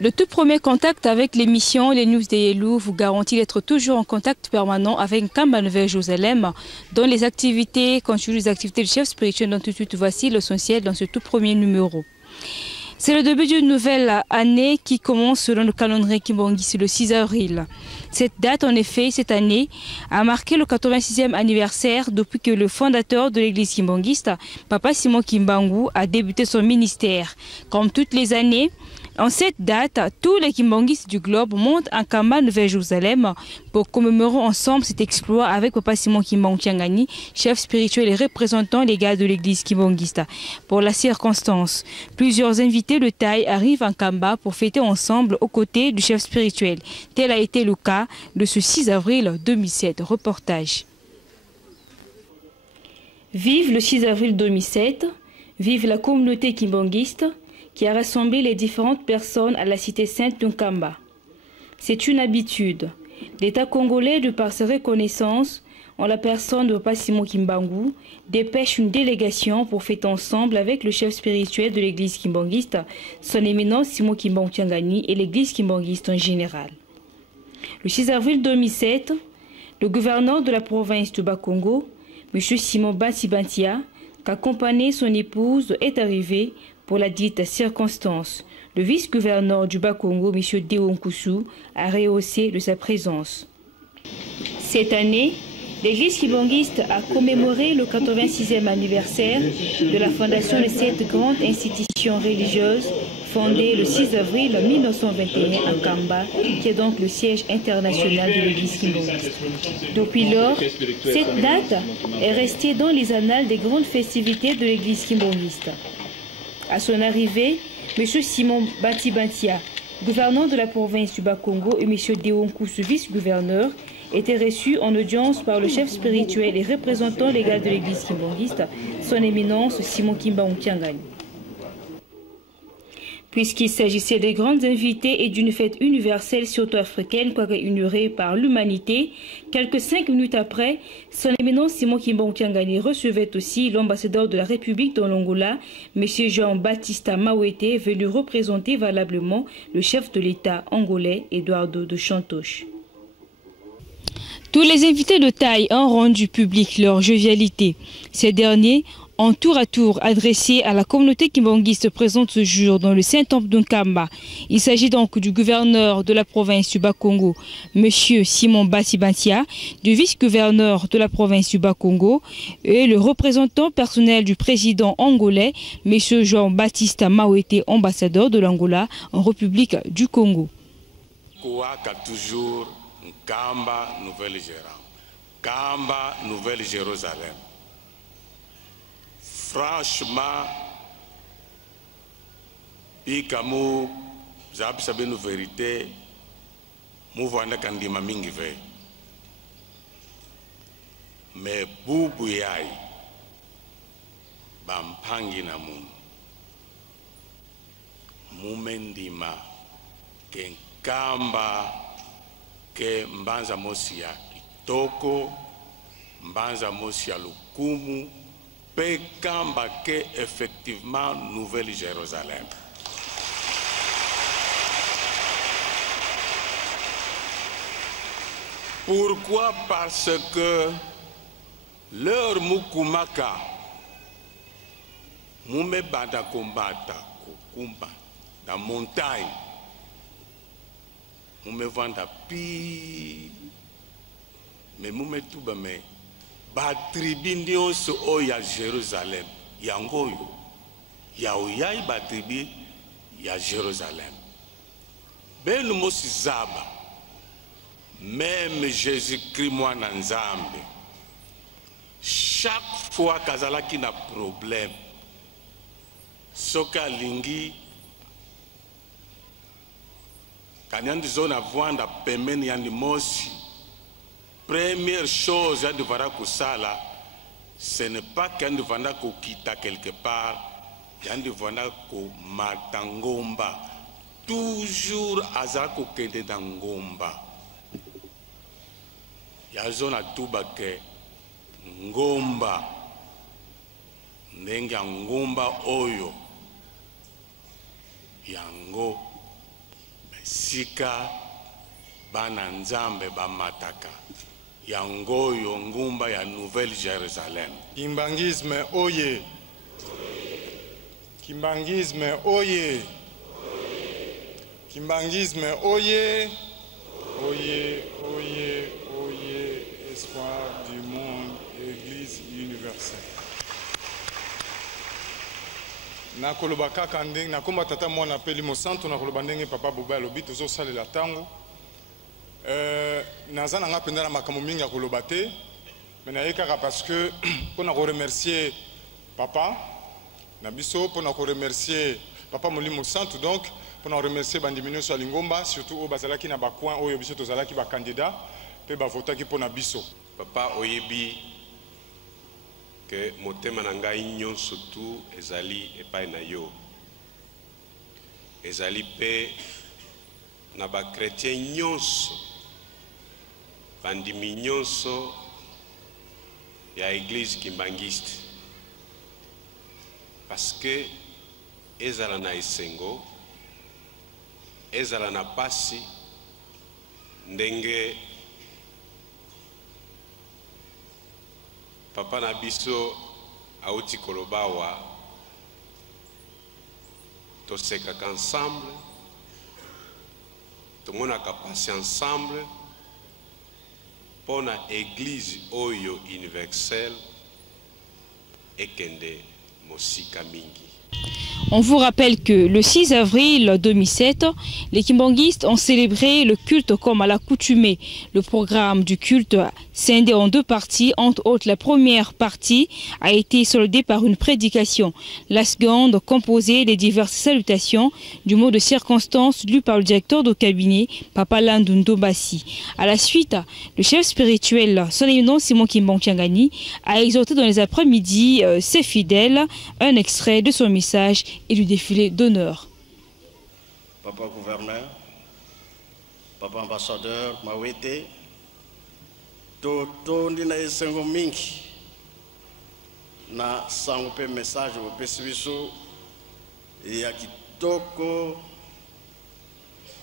Le tout premier contact avec l'émission Les News des Yellow vous garantit d'être toujours en contact permanent avec Nkamba Nouvelle Jérusalem, dont les activités constituent les activités du chef spirituel. Donc tout de suite, voici l'essentiel dans ce tout premier numéro. C'est le début d'une nouvelle année qui commence selon le calendrier Kimbangiste le 6 avril. Cette date, en effet, cette année, a marqué le 86e anniversaire depuis que le fondateur de l'église Kimbangiste, Papa Simon Kimbangu, a débuté son ministère. Comme toutes les années, en cette date, tous les Kimbangistes du globe montent en Nkamba Nouvelle Jérusalem pour commémorer ensemble cet exploit avec Papa Simon Kimbangu Tiangani, chef spirituel et représentant légal de l'église Kimbangiste. Pour la circonstance, plusieurs invités de taille arrivent en Nkamba pour fêter ensemble aux côtés du chef spirituel. Tel a été le cas de ce 6 avril 2007. Reportage. Vive le 6 avril 2007, vive la communauté Kimbangiste qui a rassemblé les différentes personnes à la cité sainte de Nkamba. C'est une habitude. L'État congolais, de par ses reconnaissances, en la personne de Papa Simon Kimbangu, dépêche une délégation pour fêter ensemble avec le chef spirituel de l'église Kimbangiste, son éminence Simon Kimbangu Tiangani et l'église Kimbangiste en général. Le 6 avril 2007, le gouverneur de la province du Bas-Congo, M. Simon Bantia, qu'accompagnait son épouse, est arrivé pour la dite circonstance. Le vice-gouverneur du Bas-Congo, M. Deonkusu, a rehaussé de sa présence. Cette année, l'église Kimbangiste a commémoré le 86e anniversaire de la fondation de cette grande institution religieuse fondée le 6 avril 1921 à Nkamba, qui est donc le siège international de l'église Kimbangiste. Depuis lors, cette date est restée dans les annales des grandes festivités de l'église Kimbangiste. À son arrivée, M. Simon Bantia, gouverneur de la province du Bas-Congo, et M. Deonkusu, vice-gouverneur, étaient reçus en audience par le chef spirituel et représentant légal de l'église Kimbangiste, son éminence Simon Kimbangu Tiangani. Puisqu'il s'agissait des grandes invités et d'une fête universelle surtout africaine, quoique ignorée par l'humanité, quelques 5 minutes après, son éminence Simon Kimbangu Tiangani recevait aussi l'ambassadeur de la République dans l'Angola, M. Jean-Baptiste Mawete, venu représenter valablement le chef de l'État angolais, Eduardo dos Santos. Tous les invités de taille ont rendu public leur jovialité. Ces derniers ont tour à tour adressé à la communauté kimbangiste présente ce jour dans le Saint-Temple de Nkamba. Il s'agit donc du gouverneur de la province du Bas-Congo, M. Simon Bantia, du vice-gouverneur de la province du Bas-Congo et le représentant personnel du président angolais, M. Jean-Baptiste Mawete, ambassadeur de l'Angola en République du Congo. Toujours Nkamba Nouvelle Jérusalem. Franchement, ikamu zabi sabe no vérité, muvanda kandima mingi ve. Me bubu yai, bampangi na mumendima ke Nkamba ke mbanza mosi ya kitoko, mbanza mosi ya lukumu, pe Nkamba ke effectivement Nouvelle Jérusalem. Pourquoi? Parce que leur mukumaka mume banda kombata kokumba na montagne mume vanda pi me mume tuba me ba tribi nyonso oyo ya Jérusalem yango oyo ya oyai ba tribi ya Jérusalem benu mosi zaba même Jésus-Christ mwana Nzambe chaque fois kazalaki na problème soka lingi kanyandi zona vwanda pembeni yandi mosi. Première chose, yandi vara kusala, ce n'est pas qu'yandi vanda kukita quelque part, yandi vanda ko matangomba. Toujours aza kukende na ngomba. Yazona tuba ke ngomba, ndenge ngomba oyo, yango sika bana nzambe bamataka yangoyo ngumba ya Nouvelle Jérusalem. Kimbangisme oye. Kimbangisme oye. Kimbangisme oye. Oye, oye, oye, espoir du monde, Église universelle. Nakoloba kaka ndenge nakomba tata mwana peli mosantu nakoloba ndenge papa Boba lobi tozo salela tango. Naza nanga pendana makambo mingi ya koloba te, mais nayekaka parce que pour ko remercier papa na biso, pour ko remercier papa Molimo Santu, donc pour remercier bandimino sur Lingomba, surtout au bazalaki na bakwan oyo biso tozalaki ba candidat pe ba votaki pour na biso. Papa oyebi que motema na ngai nyonso tu ezali epai na yo. Ezali pe na ba chrétien nyonso bandimi nyonso ya église kimbangiste. Parce que ezala na esengo, ezala na pasi, ndenge papa na biso auti kolobawa, tosekaka ensemble, tomonaka pasi ensemble, pour la église oyo universelle ekende mosika mingi. On vous rappelle que le 6 avril 2007, les kimbanguistes ont célébré le culte comme à l'accoutumée. Le programme du culte scindé en deux parties. Entre autres, la première partie a été soldée par une prédication. La seconde, composée des diverses salutations du mot de circonstance lu par le directeur de cabinet, Papa Landundo Bassi. À la suite, le chef spirituel, son éminence Simon Kimbankiangani, a exhorté dans les après-midi ses fidèles. Un extrait de son message et du défilé d'honneur. Papa gouverneur, papa ambassadeur, Mawete, Toto ndina esengo mingi na sango pe message au pesibiso ya kitoko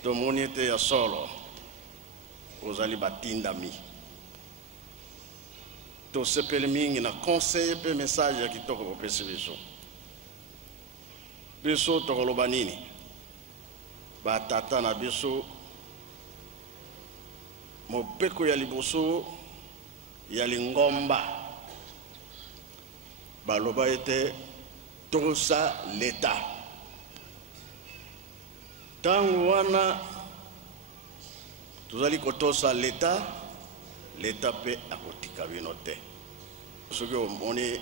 tomoni ete ya solo ozali batindami to sepele mingi na conseil pe message ya kitoko au pesibiso. Biso tokoloba nini batata na biso mopeko ya liboso ya Lingomba baloba ete tosa l'État tango wana tozali kotosa l'État pe akotika bino te soki omoni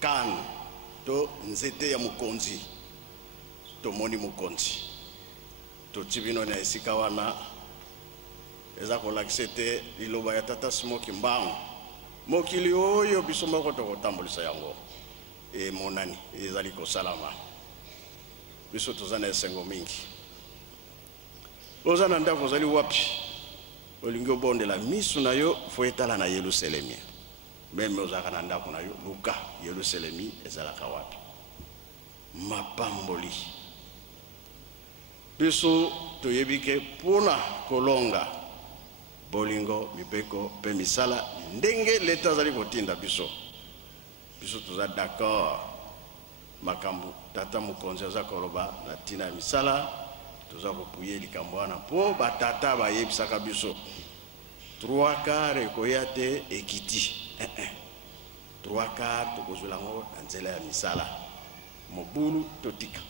kan to nzete ya mukonzi to moni mukonzi to tibino na esika wana eza kolakisa ete liloba ya tata Simon Kimbangu mokili oyo biso moko tokotambulisa yango monani ezali kosalama biso toza na esengo mingi oza na ndako ozali wapi olingi obondela misu na yo fo etala na Yerusalemi. Même ozaka na ndako na yo luka Yerusalemi ezalaka wapi mapamboli biso toyebike pona kolonga bolingo mipeko pe misala ndenge leta zali kotinda biso toza d'accord makambo tata mukonzi aza koloba na tina ya misala toza kopuye likambo wana po batata bayebisaka biso 3/4 ekoya te ekiti 3/4 tokozula ngo na nzela ya misala mobulu totika.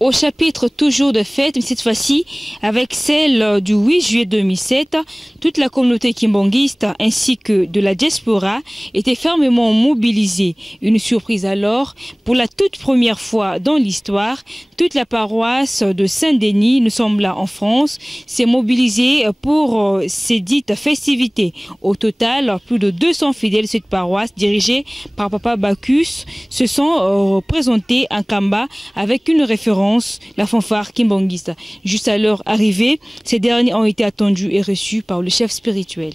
Au chapitre toujours de fête, mais cette fois-ci avec celle du 8 juillet 2007, toute la communauté kimbangiste ainsi que de la diaspora était fermement mobilisée. Une surprise alors, pour la toute première fois dans l'histoire, toute la paroisse de Saint-Denis, nous sommes là en France, s'est mobilisée pour ces dites festivités. Au total, plus de 200 fidèles de cette paroisse dirigée par Papa Bacchus se sont présentés en Kamba avec une référence, la fanfare kimbangiste. Juste à leur arrivée, ces derniers ont été attendus et reçus par le chef spirituel.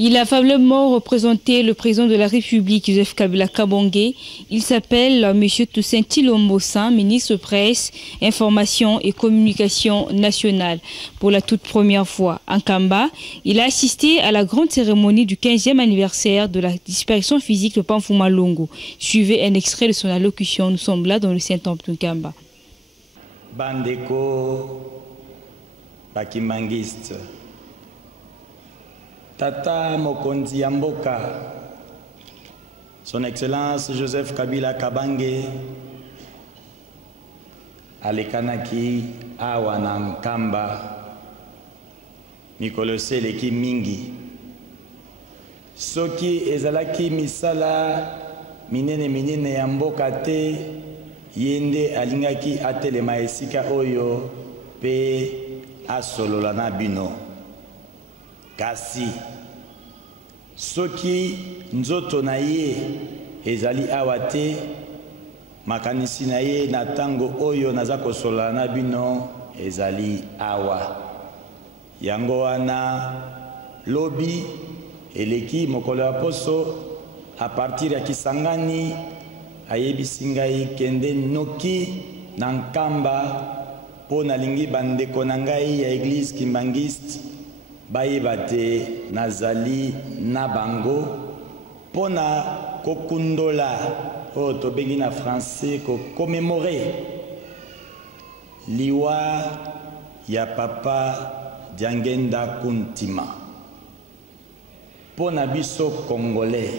Il a favorablement représenté le président de la République, Joseph Kabila Kabange. Il s'appelle M. Toussaint Tshilombo-San, ministre presse, information et communication nationale. Pour la toute première fois en Kamba, il a assisté à la grande cérémonie du 15e anniversaire de la disparition physique de Pamfuma Longo. Suivez un extrait de son allocution. Nous sommes là dans le Saint-Temple de Kamba. Bandeko, Bakimangiste. Tata Mokonzi Yamboka, Son Excellence Joseph Kabila Kabange, Alekanaki Awanam Kamba, mikolo seleki mingi soki ezalaki misala minene ya mboka te yende alingaki atelema esika oyo pe asolola na bino kasi soki nzoto na ye ezali awa te makanisi na ye na tango oyo naza kosolola na bino ezali awa yango wana lobi eleki mokolo ya poso a partir ya Kisangani ayebisi ngai kende noki na nkamba po nalingi bandeko na ngai ya Église Kimbangiste bayeba te nazali na bango po na kokundola oyo tobengi na français kokomemore liwa ya papa Diangenda Kuntima po na biso congolais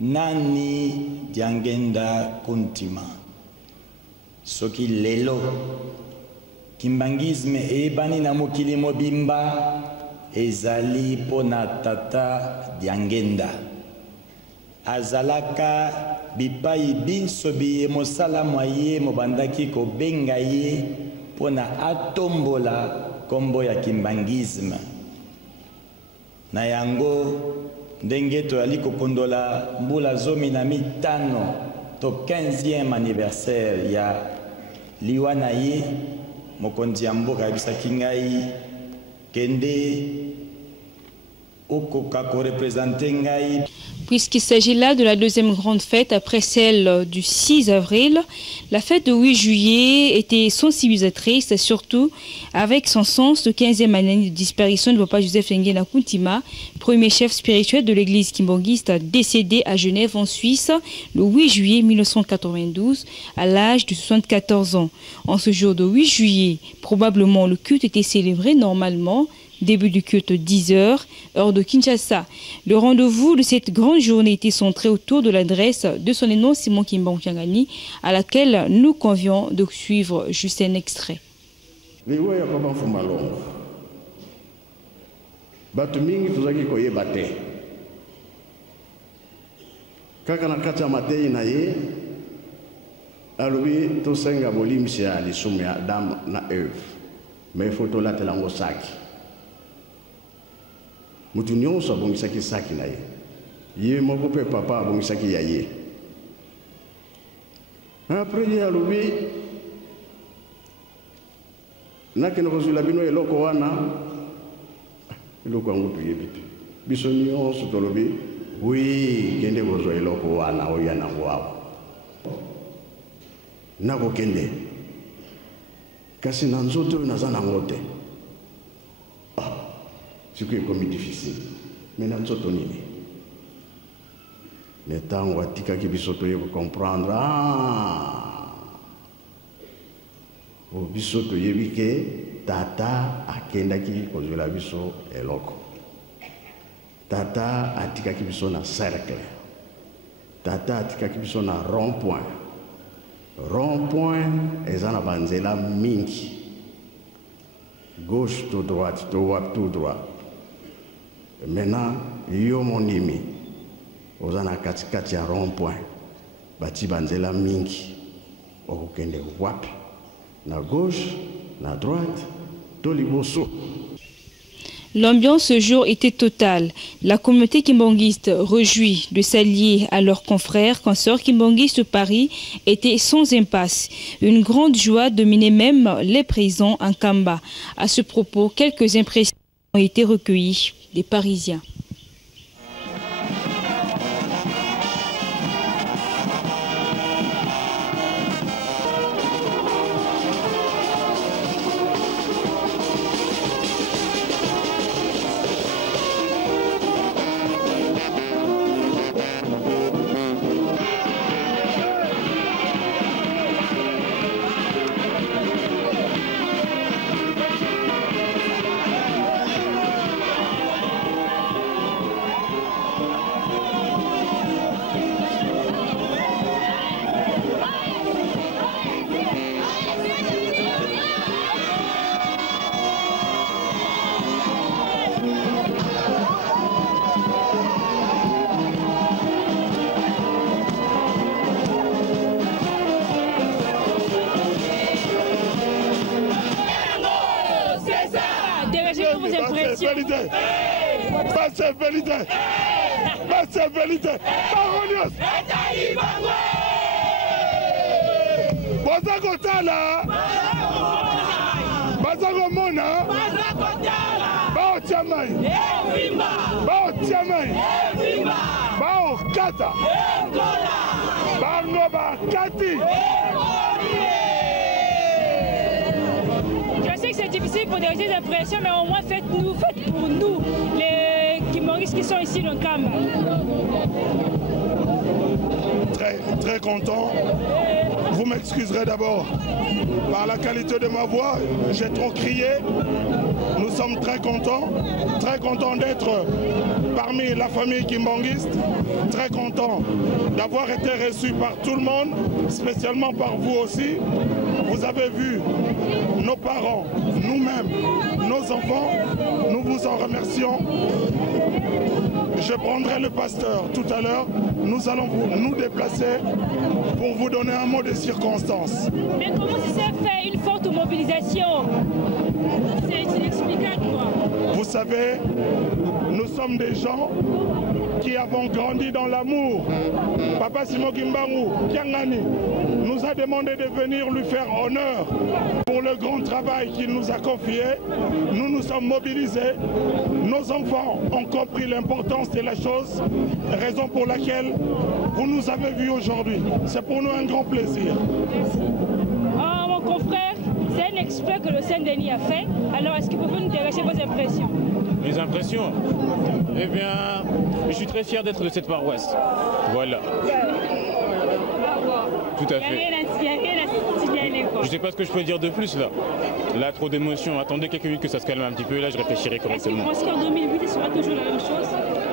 nani Diangenda Kuntima soki lelo kimbangisme ebani na mokili mobimba ezali po na tata Diangenda azalaka bipai binso biye mosala mwaye mobandaki kobenga ye po na atombola kombo ya kimbangisme na yango ndenge toyali kokondola mbula 15 to 15e anniversaire ya liwa na ye mokonzi ya mboka yebisaki ngai kende okoka korepresente ngai. Puisqu'il s'agit là de la deuxième grande fête après celle du 6 avril, la fête de 8 juillet était sensibilisatrice, surtout avec son sens de 15e année de disparition de Papa Joseph Diangenda Kuntima, premier chef spirituel de l'église kimbangiste décédé à Genève en Suisse le 8 juillet 1992 à l'âge de 74 ans. En ce jour de 8 juillet, probablement le culte était célébré normalement. Début du culte 10h, heure de Kinshasa. Le rendez-vous de cette grande journée était centré autour de l'adresse de son énon Simon Kimbangu, à laquelle nous convions de suivre juste un extrait. Mutu nyonso abongisaki saki na ye ye moko pe papa abongisaki ya ye après ye alobi nakende kozwila bino eloko wana eloko yango toyebi te biso nyonso tolobi wi kende kozwa eloko wana oyo nango awa nakokende kasi na nzoto oyo naza nango te. C'est comme difficile. Mais nous sommes nini. Le temps où atika ki bisoto ye comprendre o bisoto ye bike tata akenda ki kozwela biso eloko. Tata atika ki biso na cercle. Tata atika ki biso na rond-point. Rond-point ezana banzela mingi. Gauche to droite, to droite. Maintenant, yo monimi, ozana katikati ya rond-point, bati banzela mingi, okende wapi, na gauche, na droite, to liboso. L'ambiance ce jour était totale. La communauté kimbangiste, réjouie de s'allier à leurs confrères, consorts kimbangistes de Paris, était sans impasse. Une grande joie dominait même les présents en Kamba. À ce propos, quelques impressions ont été recueillies des Parisiens. vérité. Passez vérité. Passez vérité. Paronios. Boza kotala. Boza komona. Bao tiamai. Bao tiamai. Bao kata. Bango ba kati. Je sais que c'est difficile pour des impressions, mais au moins faites pour nous, les Kimboristes qui sont ici dans le Kamba. Très content. Vous m'excuserez d'abord par la qualité de ma voix. J'ai trop crié. Nous sommes très contents d'être parmi la famille kimbangiste, très contents d'avoir été reçus par tout le monde, spécialement par vous aussi. Vous avez vu nos parents, nous-mêmes, nos enfants, nous vous en remercions. Je prendrai le pasteur tout à l'heure. Nous allons nous déplacer pour vous donner un mot de circonstance. Mais comment ça s'est fait une forte mobilisation? C'est inexplicable, quoi. Vous savez, nous sommes des gens qui avons grandi dans l'amour. Papa Simon Kimbangu, Kiangani, nous a demandé de venir lui faire honneur pour le grand travail qu'il nous a confié. Nous nous sommes mobilisés. Nos enfants ont compris l'importance de la chose, raison pour laquelle vous nous avez vus aujourd'hui. C'est pour nous un grand plaisir. Merci. Oh, mon confrère, c'est un exploit que le Saint-Denis a fait. Alors, est-ce que vous pouvez nous dégager vos impressions? Les impressions? Eh bien, je suis très fier d'être de cette paroisse. Voilà. Tout à fait. Il n'y a rien à signaler, quoi. Je ne sais pas ce que je peux dire de plus là. Là, trop d'émotions. Attendez quelques minutes que ça se calme un petit peu. Là, je réfléchirai correctement. Est-ce qu'en 2008, il sera toujours la même chose?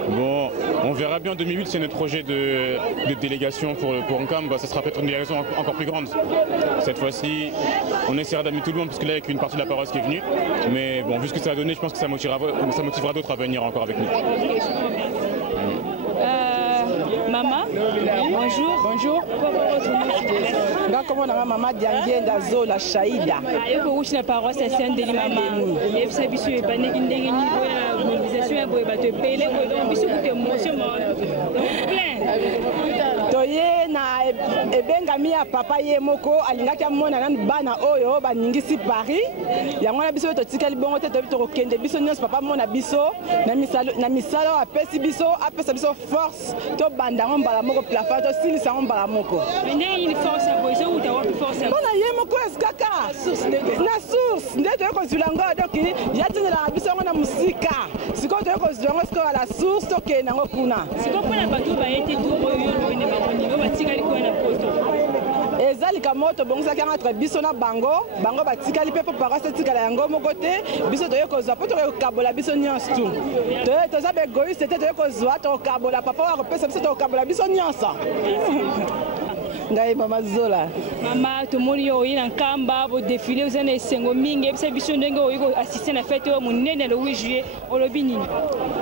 Bon, on verra bien. En 2008, c'est notre projet de délégation pour Nkamba. Ça sera peut-être une délégation encore plus grande. Cette fois-ci, on essaiera d'amener tout le monde, parce que là, il y a qu'une partie de la paroisse qui est venue. Mais bon, vu ce que ça a donné, je pense que ça motivera d'autres à venir encore avec nous. Maman, bonjour. Bonjour. Comment on a maman Diangé Dazo la Chaïda. Ayo ko uchi na paroisse ya Saint-Denis maman. Et ça biso e bane ndenge ni boya mobilisation ya boya bato pele ko donc biso ko émotion plein. Toye na ebengami ya papa ye moko alingaki amona nan bana oyo baningisi Paris. Yango na biso to tikali bongo te to kokende biso nyonso papa mona biso na misalo apesi biso biso force to bandango mbala moko plafond to silisa mbala moko. Ndenge ni force ya boya so utawa force. Bona ye moko eskaka na source nde to ko zulango donc yatinela biso na musika. Siko to ko zulango siko la source to ke nango kuna. Siko pona bato ba yete tout oyo ne ba niveau batikali ko na posto. Ezalika moto bongisa entre biso na bango batikali pe po paroisse tikala yango moko te biso toye kozwa po toye kokabola biso nyonso tu toye toza begoïste te toye kozwa tokabola papa wa kopesa biso tokabola biso nyonso. Ngai mama Zola. Mama tomoni yo ina Nkamba bo défilé vous na esengo mingi ebisa biso ndenge oyo assister na fête yo munene le 8 juillet olobi nini?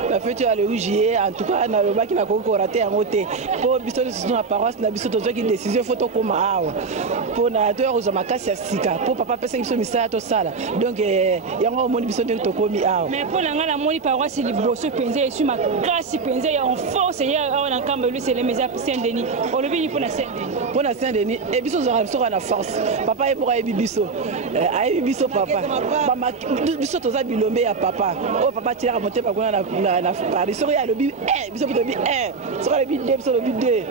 La fête ya le 8 juillet en tout cas na lobaki na ko rater yango te po biso na la paroisse na biso tozoki décision photo koma awa po na to yo makasi ya sika po papa pesa biso misala to sala donc yango moni biso ndenge to komi awa. Mais pour la ngala moni paroisse liboso penze esu makasi penze en force ya na Nkamba lui c'est les mesa Saint-Denis olobi ni pour na Saint-Denis. Pour na Saint-Denis et biso na force papa e pour ayebi biso papa biso toza bilombe ya papa o papa tira monter pa kuna na Paris so ya lobi biso lobi so lobi 2 biso lobi 2.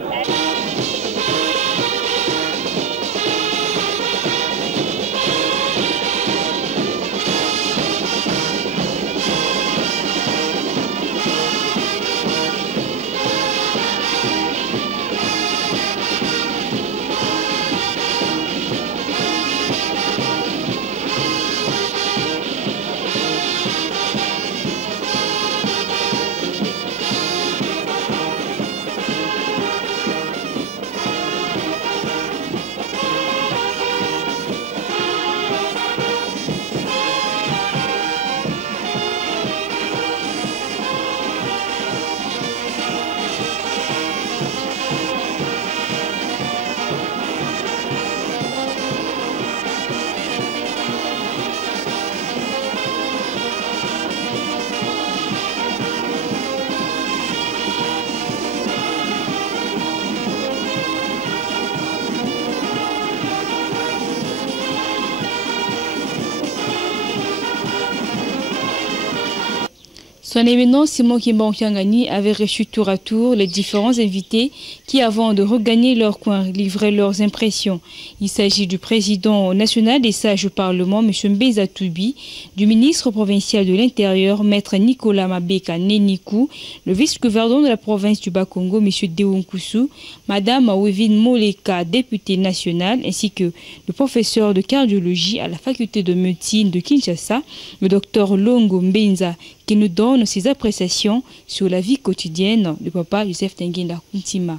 Son éminence Simon Kimba Nkiangani avait reçu tour à tour les différents invités qui, avant de regagner leur coin, livraient leurs impressions. Il s'agit du président national des sages au Parlement, M. Mbeza Toubi, du ministre provincial de l'Intérieur, Maître Nicolas Mabeka Nenikou, le vice-gouverneur de la province du Bas-Congo, M. Deonkousou, Mme Wevin Moleka, députée nationale, ainsi que le professeur de cardiologie à la faculté de médecine de Kinshasa, le docteur Longo Mbenza, qui nous donne ses appréciations sur la vie quotidienne de papa Joseph Ndiangenda Nkountima.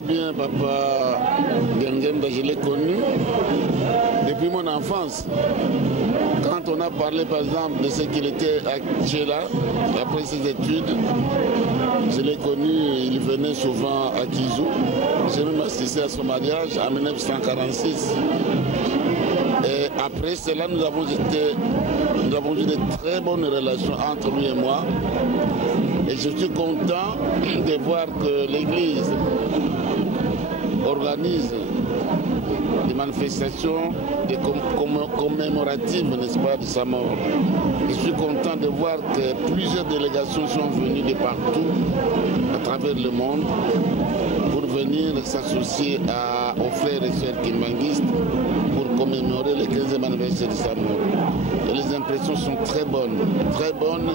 Bien, papa Ndiangenda, je l'ai connu depuis mon enfance. Quand on a parlé par exemple de ce qu'il était à Djela, après ses études, je l'ai connu, il venait souvent à Kizou. J'ai même assisté à son mariage en 1946. Et après cela, nous avons eu de très bonnes relations entre lui et moi. Et je suis content de voir que l'Église organise des manifestations commémoratives, n'est-ce pas, de sa mort. Je suis content de voir que plusieurs délégations sont venues de partout, à travers le monde, pour venir s'associer aux frères et sœurs kimbanguistes pour commémorer le 15e anniversaire de sa mort. Et les impressions sont très bonnes, très bonnes.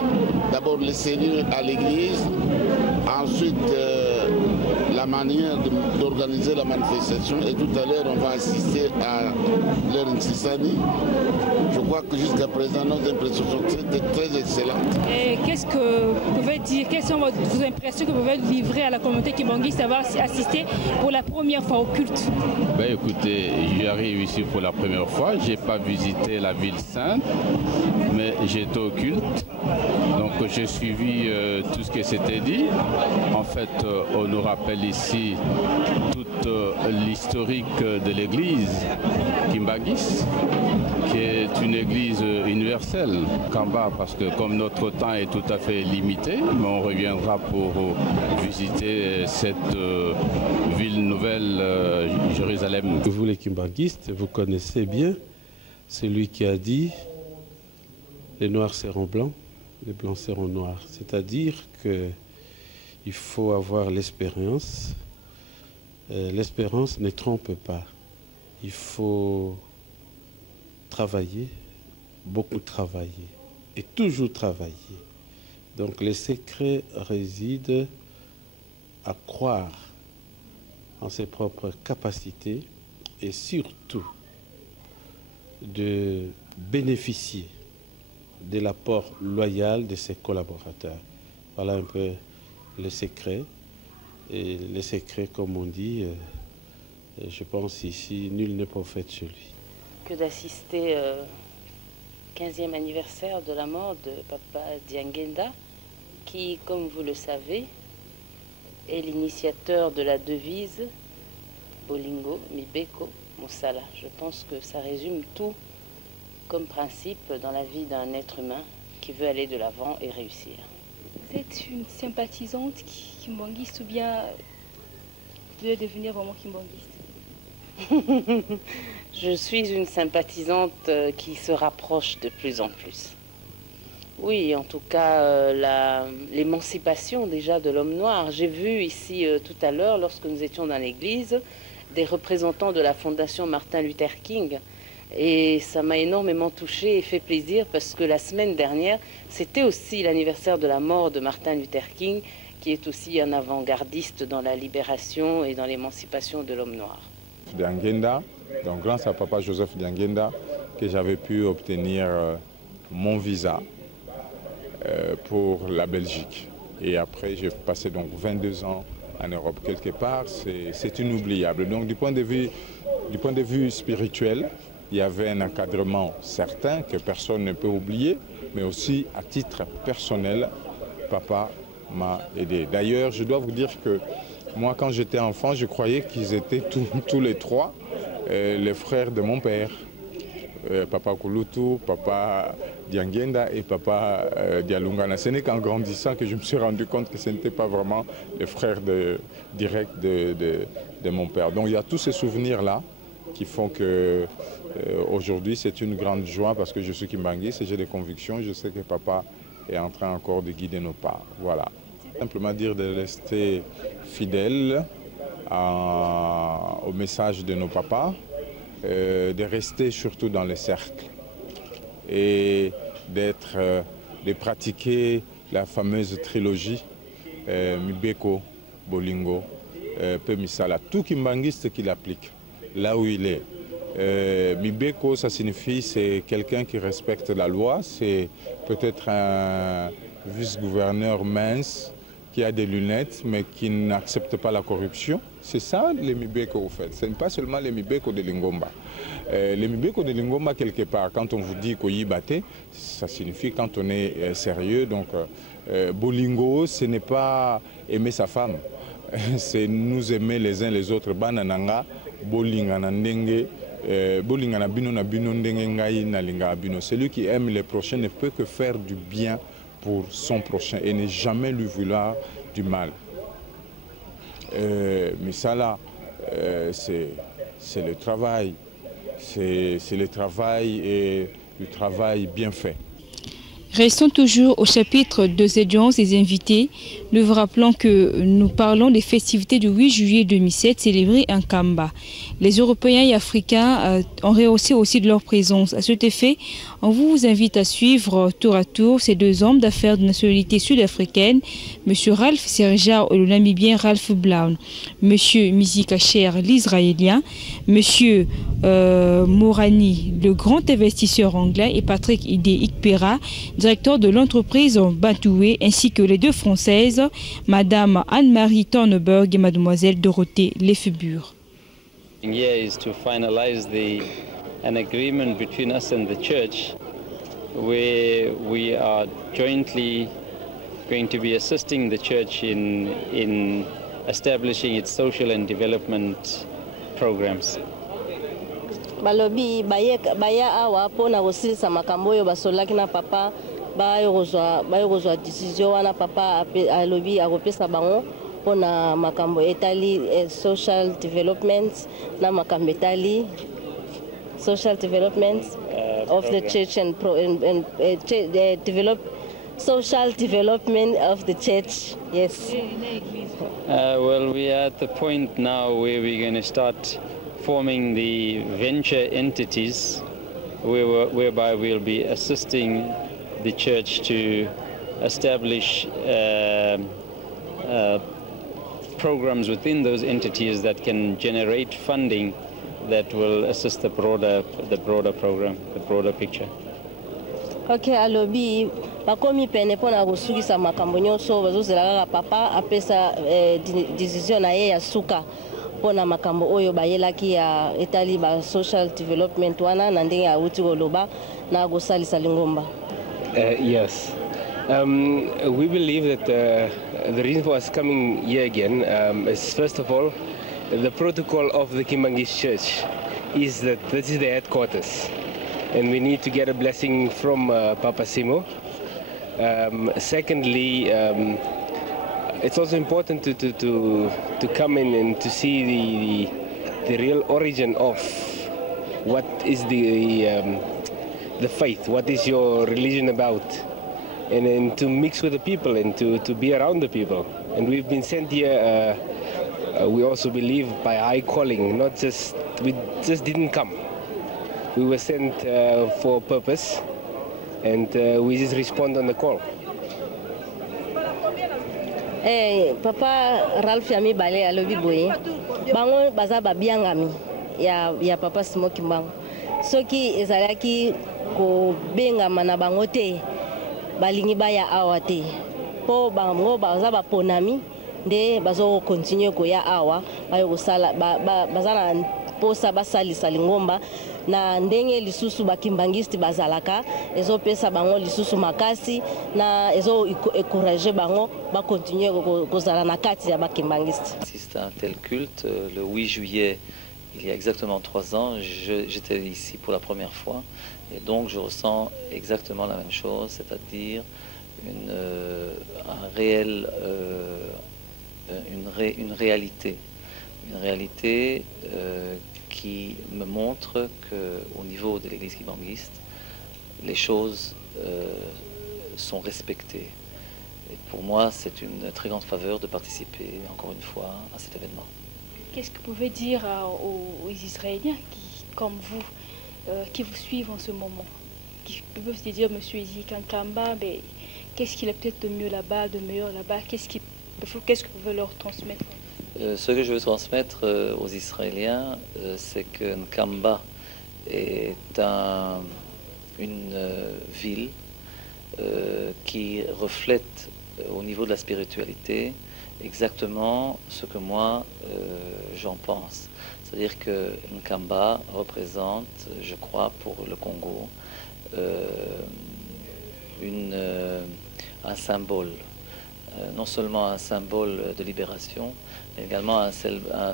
D'abord le sérieux à l'église, ensuite la manière d'organiser la manifestation, et tout à l'heure on va assister à leur Ntsisani. Je crois que jusqu'à présent nos impressions sont très excellentes. Et qu'est-ce que vous pouvez dire, quelles sont vos impressions que vous pouvez livrer à la communauté kimbanguiste d'avoir assisté pour la première fois au culte? Ben écoutez, j'arrive ici pour la première fois, je n'ai pas visité la ville sainte, mais j'étais au culte, donc j'ai suivi tout ce qui s'était dit. En fait, on nous rappelle ici toute l'historique de l'église kimbanguiste, qui est une église universelle. Kamba, parce que comme notre temps est tout à fait limité, mais on reviendra pour visiter cette ville nouvelle, Jérusalem. Vous les kimbanguistes, vous connaissez bien celui qui a dit « les noirs seront blancs, les blancs seront noirs ». C'est-à-dire qu'il faut avoir l'espérance. L'espérance ne trompe pas. Il faut travailler, beaucoup travailler et toujours travailler. Donc le secret réside à croire en ses propres capacités et surtout de bénéficier de l'apport loyal de ses collaborateurs. Voilà un peu le secret. Et le secret, comme on dit, je pense ici, nul n'est prophète chez lui. Que d'assister au 15e anniversaire de la mort de papa Ndiangenda, qui, comme vous le savez, est l'initiateur de la devise Bolingo, Mibeko, Mosala. Je pense que ça résume tout comme principe dans la vie d'un être humain qui veut aller de l'avant et réussir. Vous êtes une sympathisante kimbanguiste ou bien vous devez devenir vraiment kimbanguiste? Je suis une sympathisante qui se rapproche de plus en plus. Oui, en tout cas, l'émancipation déjà de l'homme noir. J'ai vu ici tout à l'heure, lorsque nous étions dans l'église, des représentants de la Fondation Martin Luther King. Et ça m'a énormément touchée et fait plaisir parce que la semaine dernière, c'était aussi l'anniversaire de la mort de Martin Luther King, qui est aussi un avant-gardiste dans la libération et dans l'émancipation de l'homme noir. Ndiangenda, donc grâce à papa Joseph Ndiangenda, que j'avais pu obtenir mon visa pour la Belgique. Et après, j'ai passé donc 22 ans en Europe. Quelque part, c'est inoubliable. Donc du point de vue spirituel, il y avait un encadrement certain que personne ne peut oublier, mais aussi à titre personnel, papa m'a aidé. D'ailleurs, je dois vous dire que moi, quand j'étais enfant, je croyais qu'ils étaient tous les trois les frères de mon père. Papa Kouloutou, papa Ndiangenda et papa Dialungana. Ce n'est qu'en grandissant que je me suis rendu compte que ce n'était pas vraiment les frères directs de mon père. Donc il y a tous ces souvenirs-là qui font que aujourd'hui c'est une grande joie parce que je suis kimbanguiste et j'ai des convictions. Je sais que papa est en train encore de guider nos pas. Voilà. Simplement dire de rester fidèle au message de nos papas, de rester surtout dans les cercles et de pratiquer la fameuse trilogie Mibeko, Bolingo, Pemisala, tout kimbangiste qui l'applique là où il est. Mibeko, ça signifie c'est quelqu'un qui respecte la loi, c'est peut-être un vice-gouverneur mince qui a des lunettes mais qui n'accepte pas la corruption. C'est ça les Mibeko au fait, ce n'est pas seulement les Mibeko de Lingomba. Les Mibeko de Lingomba quelque part, quand on vous dit Koyibate, ça signifie quand on est sérieux. Donc Bolingo, ce n'est pas aimer sa femme, c'est nous aimer les uns les autres. Banananga, Bolingana Ndenge, Bolingana Bino na Bino Ndenge Ngai na Linga Bino. Celui qui aime les prochains ne peut que faire du bien pour son prochain et ne jamais lui vouloir du mal. Mais ça là, c'est le travail. C'est le travail et le travail bien fait. Restons toujours au chapitre des audiences des invités. Nous vous rappelons que nous parlons des festivités du 8 juillet 2007 célébrées en Kamba. Les Européens et Africains ont rehaussé aussi de leur présence. À cet effet, on vous invite à suivre tour à tour ces deux hommes d'affaires de nationalité sud-africaine, M. Ralph Serja et le Namibien Ralph Brown, M. Mizika Cher, l'Israélien, M. Morani, le grand investisseur anglais, et Patrick Ide Ikpera, directeur de l'entreprise Bantoué, ainsi que les deux Françaises, Madame Anne-Marie Torneberg et Mademoiselle Dorothée Lefebure. Here is to finalize an agreement between us and the church where we are jointly going to be assisting the church in establishing its social and development programs. Balobi baya awa pona kosilisa makambo oyo basolaki na papa bayo kozwa décision wana papa alobi akopesa bango pona makambo etali social development na makambo etali social development of the church and develop social development of the church. Yes. Well, we are at the point now where we're going to start forming the venture entities whereby we'll be assisting the church to establish programs within those entities that can generate funding that will assist the broader program, the broader picture. Okay, alobi bakomi pene pona kosukisa makambo nyonso bazozela papa apesa decision na ye ya suka pona makambo oyo bayelaki ya etali ba social development wana na ndenge ya uti koloba na kosalisa Lingomba. Yes. We believe that the reason for us coming here again is, first of all, the protocol of the Kimbangist Church is that this is the headquarters and we need to get a blessing from Papa Simo. Secondly, it's also important to come in and to see the real origin of what is the faith, what is your religion about, and to mix with the people and to be around the people. And we've been sent here, we also believe, by high calling, we just didn't come. We were sent for a purpose, and we just respond on the call. Papa Ralph Yami Bale alobi boye bango baza babiangami ya Papa Simo Kimbangu soki ezalaki ko bengama na bango te balingi baya awa te po bango baza baponami nde bazo continue koya awa bayo kosala bazana posa basalisa Lingomba na ndenge lisusu bakimbangisti bazalaka ezopesa bango lisusu makasi na ezo encourager bango ba continuer kozala na kati ya bakimbangisti. C'est un tel culte le 8 juillet il y a exactement 3 ans, j'étais ici pour la première fois et donc je ressens exactement la même chose, c'est-à-dire une réalité qui me montre qu'au niveau de l'église kimbangiste, les choses sont respectés. Et pour moi, c'est une très grande faveur de participer, encore une fois, à cet événement. Qu'est-ce que vous pouvez dire aux Israéliens qui, comme vous, qui vous suivent en ce moment, qui peuvent se dire, Monsieur Isaac Nkamba, mais qu'est-ce qu'il a peut-être de mieux là-bas, de meilleur là-bas, qu'est-ce que vous pouvez leur transmettre? Ce que je veux transmettre aux Israéliens, c'est que Nkamba est une ville qui reflète au niveau de la spiritualité exactement ce que moi j'en pense. C'est-à-dire que Nkamba représente, je crois, pour le Congo, un symbole. Non seulement un symbole de libération, mais également un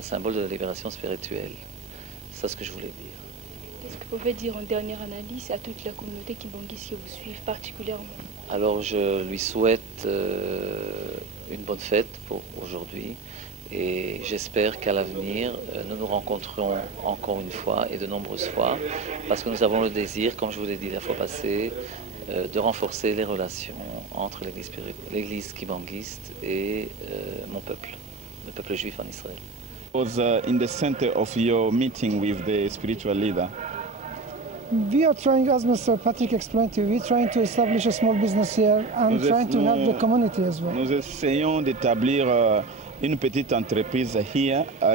symbole de libération spirituelle. C'est ce que je voulais dire. Qu'est-ce que vous pouvez dire en dernière analyse à toute la communauté kimbangiste qui vous suit particulièrement? Alors je lui souhaite une bonne fête pour aujourd'hui et j'espère qu'à l'avenir nous nous rencontrerons encore une fois et de nombreuses fois parce que nous avons le désir, comme je vous l'ai dit la fois passée, de renforcer les relations entre l'église kimbangiste et mon peuple, le peuple juif en Israël. Was in the center of your meeting with the spiritual leader? We are trying, as Mr. Patrick explained to you, we're trying to establish a small business here and trying to help the community as well. Nous essayons d'établir une petite entreprise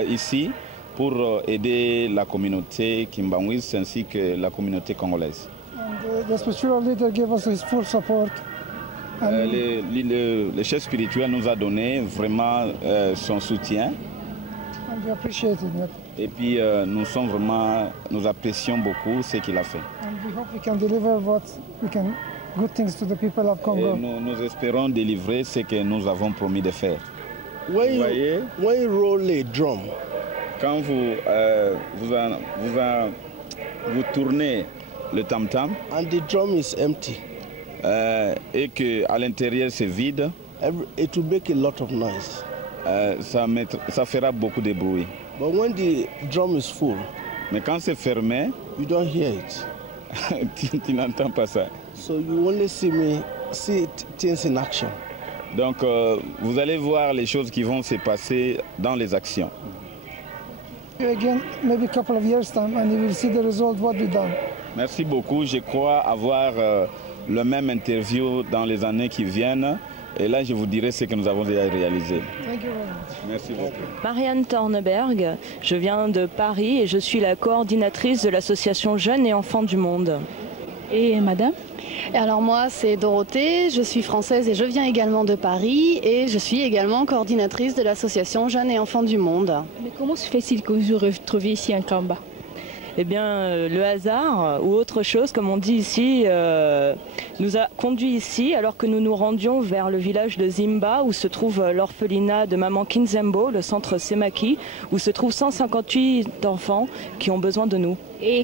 ici pour aider la communauté kimbangiste ainsi que la communauté congolaise. And the spiritual leader gave us his full support. Le chef spirituel nous a donné vraiment son soutien. And we appreciate it. Et puis nous apprécions beaucoup ce qu'il a fait. And we hope we can deliver good things to the people of Congo. Et nous espérons délivrer ce que nous avons promis de faire. When you roll a drum, quand vous tournez le tam-tam, and the drum is empty, et que à l'intérieur c'est vide, it will make a lot of noise. Ça fera beaucoup de bruit. But when the drum is full, mais quand c'est fermé, you don't hear it. tu n'entends pas ça. So you only see things in action. Donc vous allez voir les choses qui vont se passer dans les actions. Again, maybe a couple of years time, and you will see the result what we done. Merci beaucoup. Je crois avoir le même interview dans les années qui viennent. Et là, je vous dirai ce que nous avons déjà réalisé. Merci beaucoup. Marianne Torneberg, je viens de Paris et je suis la coordinatrice de l'association Jeunes et Enfants du Monde. Et madame? Alors moi, c'est Dorothée, je suis française et je viens également de Paris et je suis également coordinatrice de l'association Jeunes et Enfants du Monde. Mais comment se fait-il que vous vous retrouvez ici à Nkamba? Eh bien, le hasard ou autre chose, comme on dit ici, nous a conduits ici alors que nous nous rendions vers le village de Zimba où se trouve l'orphelinat de Maman Kinzembo, le centre Semaki, où se trouvent 158 enfants qui ont besoin de nous. Et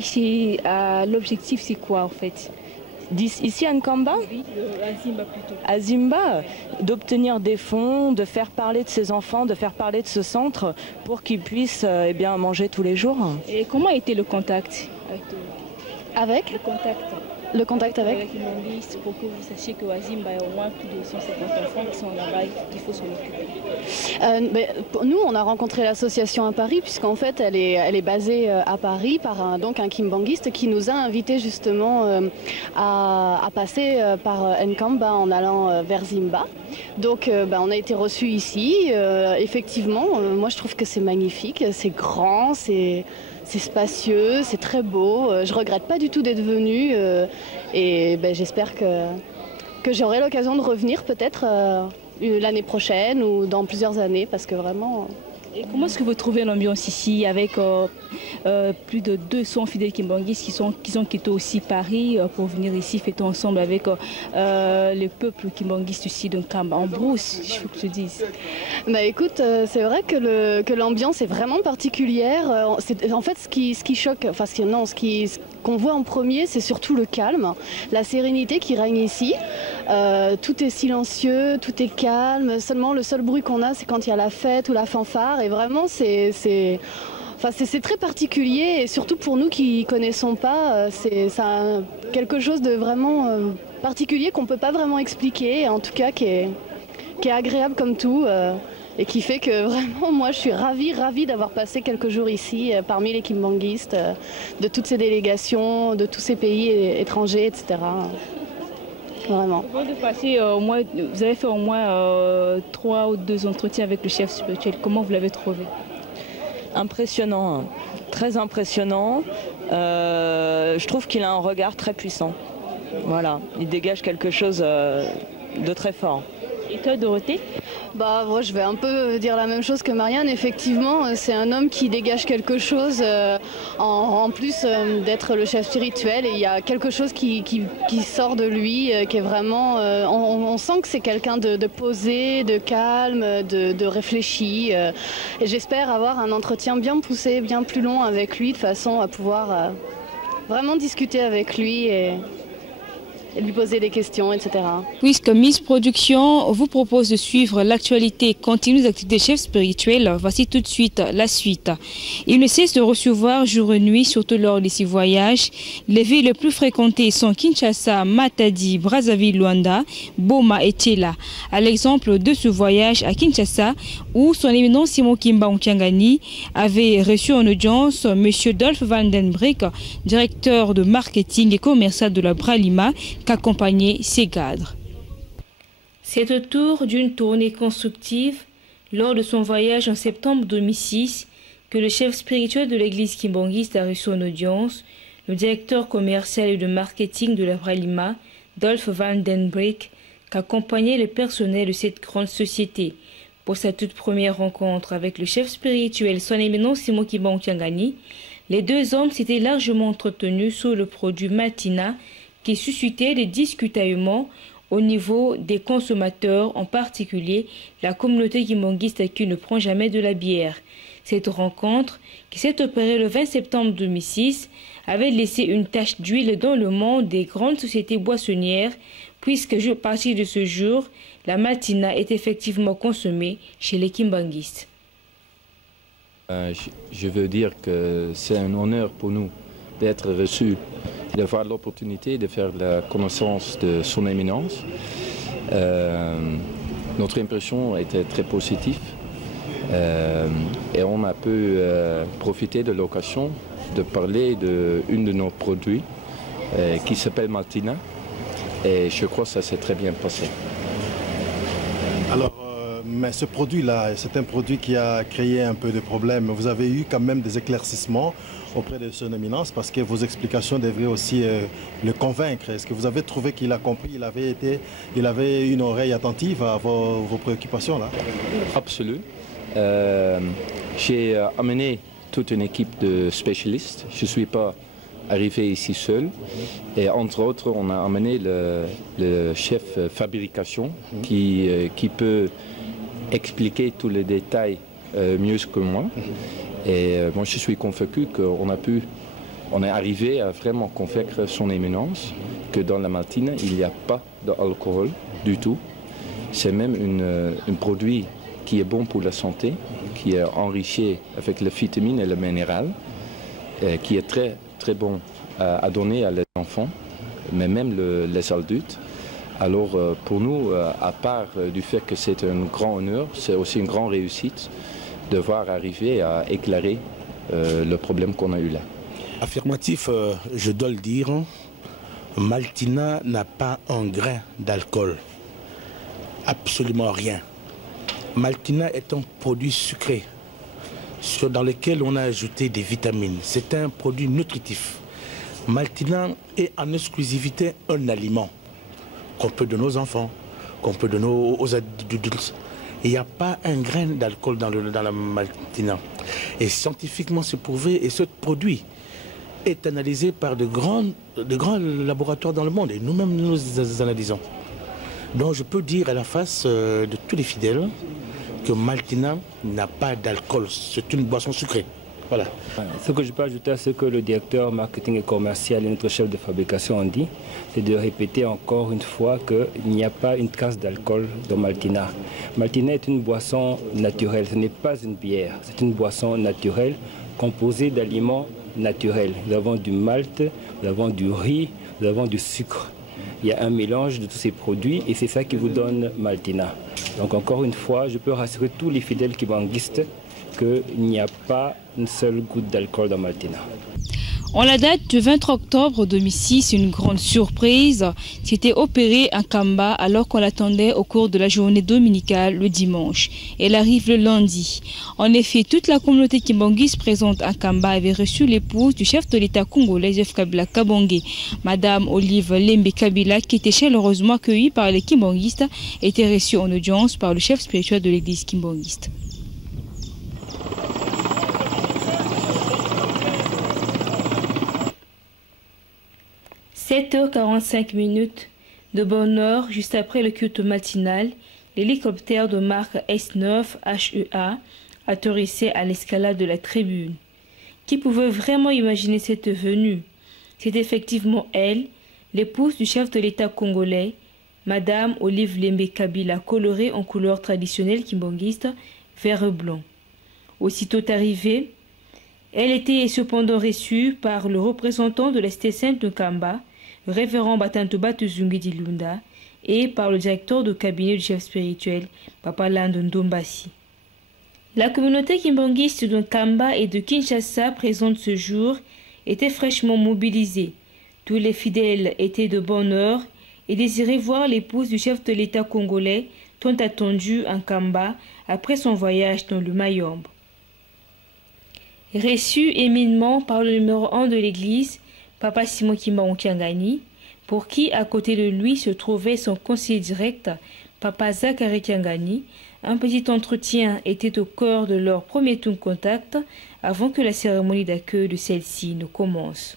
l'objectif, c'est quoi en fait? Ici à Nkamba? Oui, à Zimba plutôt. À Zimba, d'obtenir des fonds, de faire parler de ces enfants, de faire parler de ce centre pour qu'ils puissent manger tous les jours. Et comment a été le contact avec Le contact avec les kimbangiste pour que vous sachiez qu'à Zimba, il y a au moins plus de 150 enfants qui sont là-bas et qu'il faut s'en occuper. Nous, on a rencontré l'association à Paris, puisqu'en fait, elle est basée à Paris par un kimbangiste qui nous a invités justement à passer par Nkamba en allant vers Zimba. Donc, on a été reçus ici. Effectivement, moi, je trouve que c'est magnifique, c'est grand, c'est spacieux, c'est très beau. Je regrette pas du tout d'être venue et j'espère que j'aurai l'occasion de revenir peut-être l'année prochaine ou dans plusieurs années parce que vraiment... Et comment est-ce que vous trouvez l'ambiance ici avec plus de 200 fidèles kimbanguistes qui ont quitté aussi Paris pour venir ici fêter ensemble avec le peuple kimbanguiste ici de Nkamba, en brousse, il faut que je dise. Écoute, c'est vrai que l'ambiance est vraiment particulière. En fait, ce qui choque, enfin ce qu'on voit en premier, c'est surtout le calme, la sérénité qui règne ici. Tout est silencieux, tout est calme. Seulement, le seul bruit qu'on a, c'est quand il y a la fête ou la fanfare. Et vraiment, c'est très particulier et surtout pour nous qui ne connaissons pas, ça quelque chose de vraiment particulier qu'on ne peut pas vraiment expliquer, en tout cas qui est agréable comme tout et qui fait que vraiment moi je suis ravie d'avoir passé quelques jours ici parmi les kimbanguistes, de toutes ces délégations, de tous ces pays étrangers, etc. Vraiment. Avant de passer vous avez fait au moins 3 ou 2 entretiens avec le chef spirituel. Comment vous l'avez trouvé? Impressionnant, hein. Très impressionnant. Je trouve qu'il a un regard très puissant. Voilà, il dégage quelque chose de très fort. Et toi, Dorothée? Moi, je vais un peu dire la même chose que Marianne. Effectivement, c'est un homme qui dégage quelque chose, en plus d'être le chef spirituel. Et il y a quelque chose qui sort de lui, qui est vraiment... on sent que c'est quelqu'un de posé, de calme, de réfléchi. Et j'espère avoir un entretien bien poussé, bien plus long avec lui, de façon à pouvoir vraiment discuter avec lui et lui poser des questions, etc. Puisque Miss Production vous propose de suivre l'actualité continue des activités chefs spirituels, voici tout de suite la suite. Il ne cesse de recevoir jour et nuit, surtout lors de ses voyages. Les villes les plus fréquentées sont Kinshasa, Matadi, Brazzaville, Luanda, Boma et Tchela. À l'exemple de ce voyage à Kinshasa, où son éminence Simon Kimba Ontiangani avait reçu en audience M. Dolph Van Den Brick, directeur de marketing et commercial de la Bralima, qu'accompagnaient ses cadres. C'est au tour d'une tournée constructive lors de son voyage en septembre 2006 que le chef spirituel de l'église kimbanguiste a reçu en audience le directeur commercial et de marketing de la Bralima, Dolph Van Den Brick, qu'accompagnait le personnel de cette grande société. Pour sa toute première rencontre avec le chef spirituel, son éminence Simon Kimba Ontiangani, les deux hommes s'étaient largement entretenus sur le produit Maltina, qui suscitait des discutaillements au niveau des consommateurs, en particulier la communauté kimbanguiste qui ne prend jamais de la bière. Cette rencontre, qui s'est opérée le 20 septembre 2006, avait laissé une tache d'huile dans le monde des grandes sociétés boissonnières, puisque à partir de ce jour, la Maltina est effectivement consommée chez les kimbanguistes. Je veux dire que c'est un honneur pour nous d'être reçus, d'avoir l'opportunité de faire la connaissance de son éminence. Notre impression était très positive et on a pu profiter de l'occasion de parler d'un de nos produits qui s'appelle Maltina et je crois que ça s'est très bien passé. Alors, mais ce produit-là, c'est un produit qui a créé un peu de problèmes. Vous avez eu quand même des éclaircissements auprès de son éminence parce que vos explications devraient aussi le convaincre. Est-ce que vous avez trouvé qu'il a compris, il avait une oreille attentive à vos préoccupations là? Absolument. J'ai amené toute une équipe de spécialistes. Je ne suis pas arrivé ici seul. Et entre autres, on a amené le chef fabrication qui peut expliquer tous les détails mieux que moi. Et moi, je suis convaincu qu'on est arrivé à vraiment convaincre son éminence que dans la Maltina, il n'y a pas d'alcool du tout. C'est même un produit qui est bon pour la santé, qui est enrichi avec les vitamines et les minéraux, qui est très, très bon à donner à les enfants, mais même les adultes. Alors pour nous, à part du fait que c'est un grand honneur, c'est aussi une grande réussite de voir arriver à éclairer le problème qu'on a eu là. Affirmatif, je dois le dire, Maltina n'a pas un grain d'alcool. Absolument rien. Maltina est un produit sucré dans lequel on a ajouté des vitamines. C'est un produit nutritif. Maltina est en exclusivité un aliment qu'on peut donner aux enfants, qu'on peut donner aux adultes. Il n'y a pas un grain d'alcool dans la Maltina. Et scientifiquement, c'est prouvé. Et ce produit est analysé par de grands laboratoires dans le monde. Et nous-mêmes, nous analysons. Donc je peux dire à la face de tous les fidèles que Maltina n'a pas d'alcool. C'est une boisson sucrée. Voilà. Ce que je peux ajouter à ce que le directeur marketing et commercial et notre chef de fabrication ont dit, c'est de répéter encore une fois qu'il n'y a pas une trace d'alcool dans Maltina. Maltina est une boisson naturelle, ce n'est pas une bière, c'est une boisson naturelle composé d'aliments naturels. Nous avons du malt, nous avons du riz, nous avons du sucre. Il y a un mélange de tous ces produits et c'est ça qui vous donne Maltina. Donc encore une fois, je peux rassurer tous les fidèles kimbanguistes qu'il n'y a pas une seule goutte d'alcool dans Maltina. En la date du 23 octobre 2006, une grande surprise s'était opérée à Kamba alors qu'on l'attendait au cours de la journée dominicale le dimanche. Elle arrive le lundi. En effet, toute la communauté kimbanguiste présente à Kamba avait reçu l'épouse du chef de l'État congolais, Joseph Kabila Kabange. Madame Olive Lembe Kabila, qui était chaleureusement accueillie par les kimbanguistes, était reçue en audience par le chef spirituel de l'église kimbanguiste. 7h45 de bonne heure, juste après le culte matinal, l'hélicoptère de marque S9 HEA atterrissait à l'escalade de la tribune. Qui pouvait vraiment imaginer cette venue? C'est effectivement elle, l'épouse du chef de l'État congolais, Madame Olive Lembe Kabila, colorée en couleur traditionnelle kimbanguiste, vert et blanc. Aussitôt arrivée, elle était cependant reçue par le représentant de la cité sainte de Kamba, révérend Batantuba Tuzungi Dilunda, et par le directeur de cabinet du chef spirituel, Papa Lando Ndombasi. La communauté kimbanguiste de Kamba et de Kinshasa présente ce jour était fraîchement mobilisée. Tous les fidèles étaient de bonne heure et désiraient voir l'épouse du chef de l'État congolais, tant attendue en Kamba après son voyage dans le Mayombe. Reçu éminemment par le numéro 1 de l'église, Papa Simon Kimba Onkiangani, pour qui à côté de lui se trouvait son conseiller direct, Papa Zachary Kiangani, un petit entretien était au cœur de leur premier tour de contact avant que la cérémonie d'accueil de celle-ci ne commence.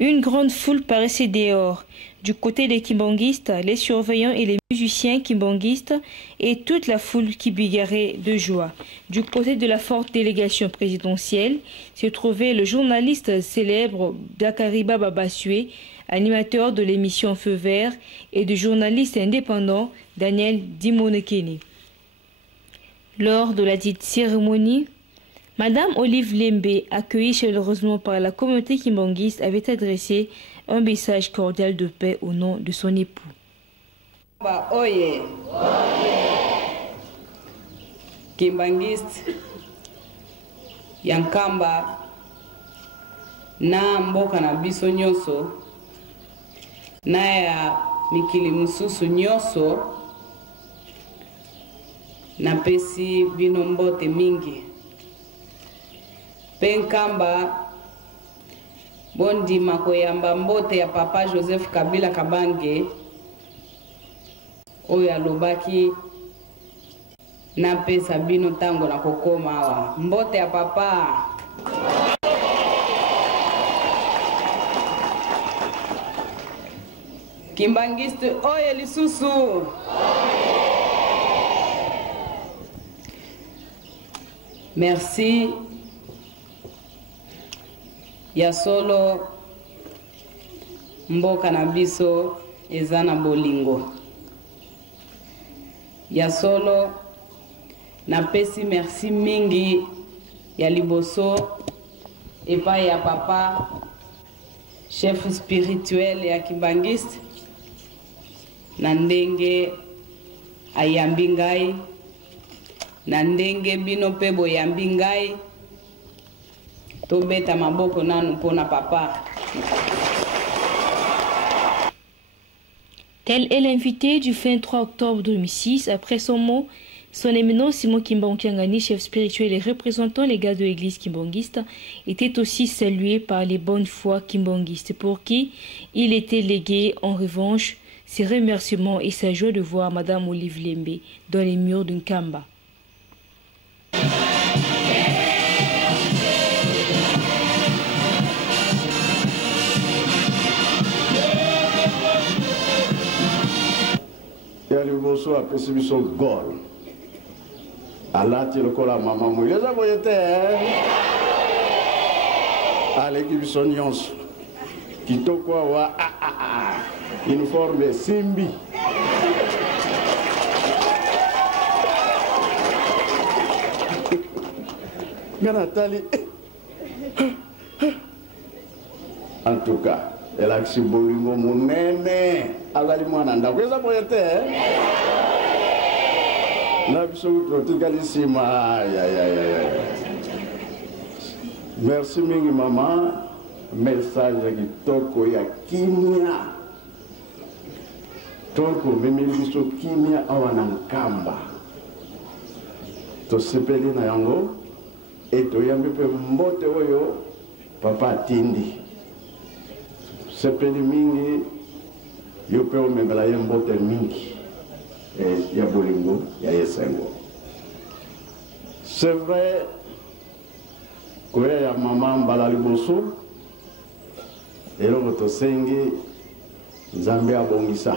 Une grande foule paraissait dehors. Du côté des kimbanguistes, les surveillants et les musiciens kimbanguistes et toute la foule qui bigarrait de joie. Du côté de la forte délégation présidentielle se trouvait le journaliste célèbre Dakariba Babasue, animateur de l'émission Feu Vert, et du journaliste indépendant Daniel Dimonekene. Lors de la dite cérémonie, Madame Olive Lembe, accueillie chaleureusement par la communauté kimbanguiste, avait adressé un message cordial de paix au nom de son époux. Oye. Kimbanguiste Yankamba na mboka na biso nyonso na ya mikili mususu nyonso na pesi bino mbote mingi. Penkamba bondi makoyamba mbote ya Papa Joseph Kabila Kabange oyo alobaki na pesa bino tango na kokoma awa mbote ya papa. Kimbanguiste oye lisusu. Merci. Ya solo mboka na biso eza na bolingo. Ya solo na pesi merci mingi ya liboso epai ya papa chef spirituel ya kimbanguiste na ndenge ayambi ngai na ndenge bino pe boyambi ngai tobeta maboko nanu mpona papa. Tel est l'invité du 23 octobre 2006. Après son mot, son éminent Simon Kimba Onkiangani, chef spirituel et représentant légal de l'église kimbanguiste, était aussi salué par les bonnes foi kimbanguistes pour qui il était légué en revanche ses remerciements et sa joie de voir Madame Olive Lembe dans les murs d'un Kamba. Yali boso apesi biso gol alati lokola mama moyo eza boye te aleki biso nyonso kitoko awa uniforme simbi Nathalie. En tout cas, elle a dit bolingo munene. Azali mwana ndako eza boyete. Na biso trotikali sima. Merci mingi maman. Message kitoko ya kimia. Toko memeli biso kimia awa na Nkamba. Tosepeli na yango etoyambi pe mbote oyo papa atindi. Sepeli mingi yo pe omemela ye mbote mingi ya bolingo ya Yesengo. C'est vrai koya ya mama mbala liboso eloko tosengi Nzambe abongisa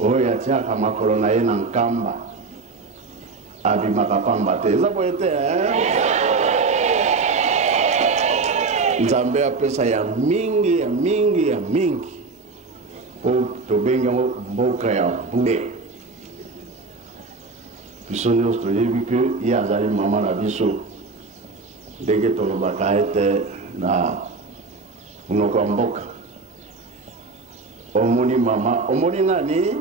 oyo atiaka makolo na ye na Nkamba abimaka pamba te eza boye te Nzambe apesa ya mingi po tobengi yango mboka ya bule biso nyonso toyebi ke ye azali mama na biso ndenge tolobaka ete na munoko ya mboka omoni mama omoni nani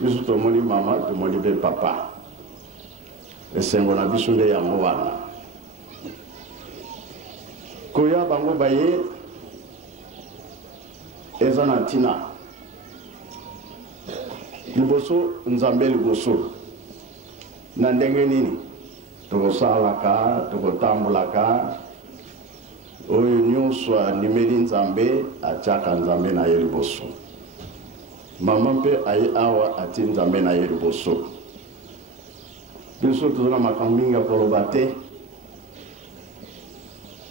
biso tomoni mama tomoni pe papa esengo na biso nde yango wana koya bango baye eza na ntina liboso Nzambe liboso na ndenge nini tokosalaka tokotambolaka oyo nyonso andimeli Nzambe atiaka Nzambe na ye liboso mama mpe aye awa ati Nzambe na ye liboso biso tozala makambo mingi ya koloba te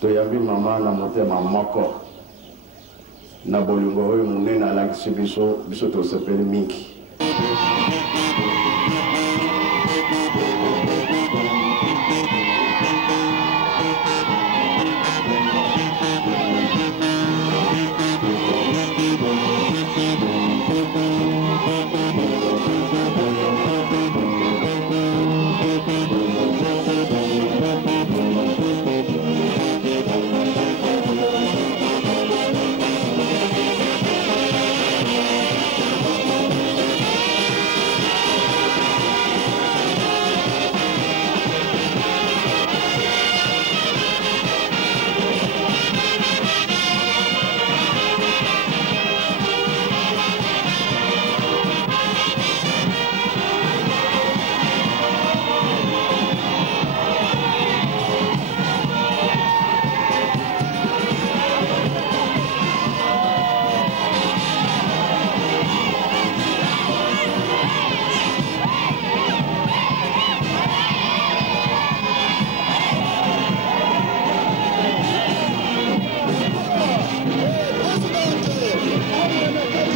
toyambi mama na motema moko na bolingo oyo monene alakisi biso tosepeli mingi.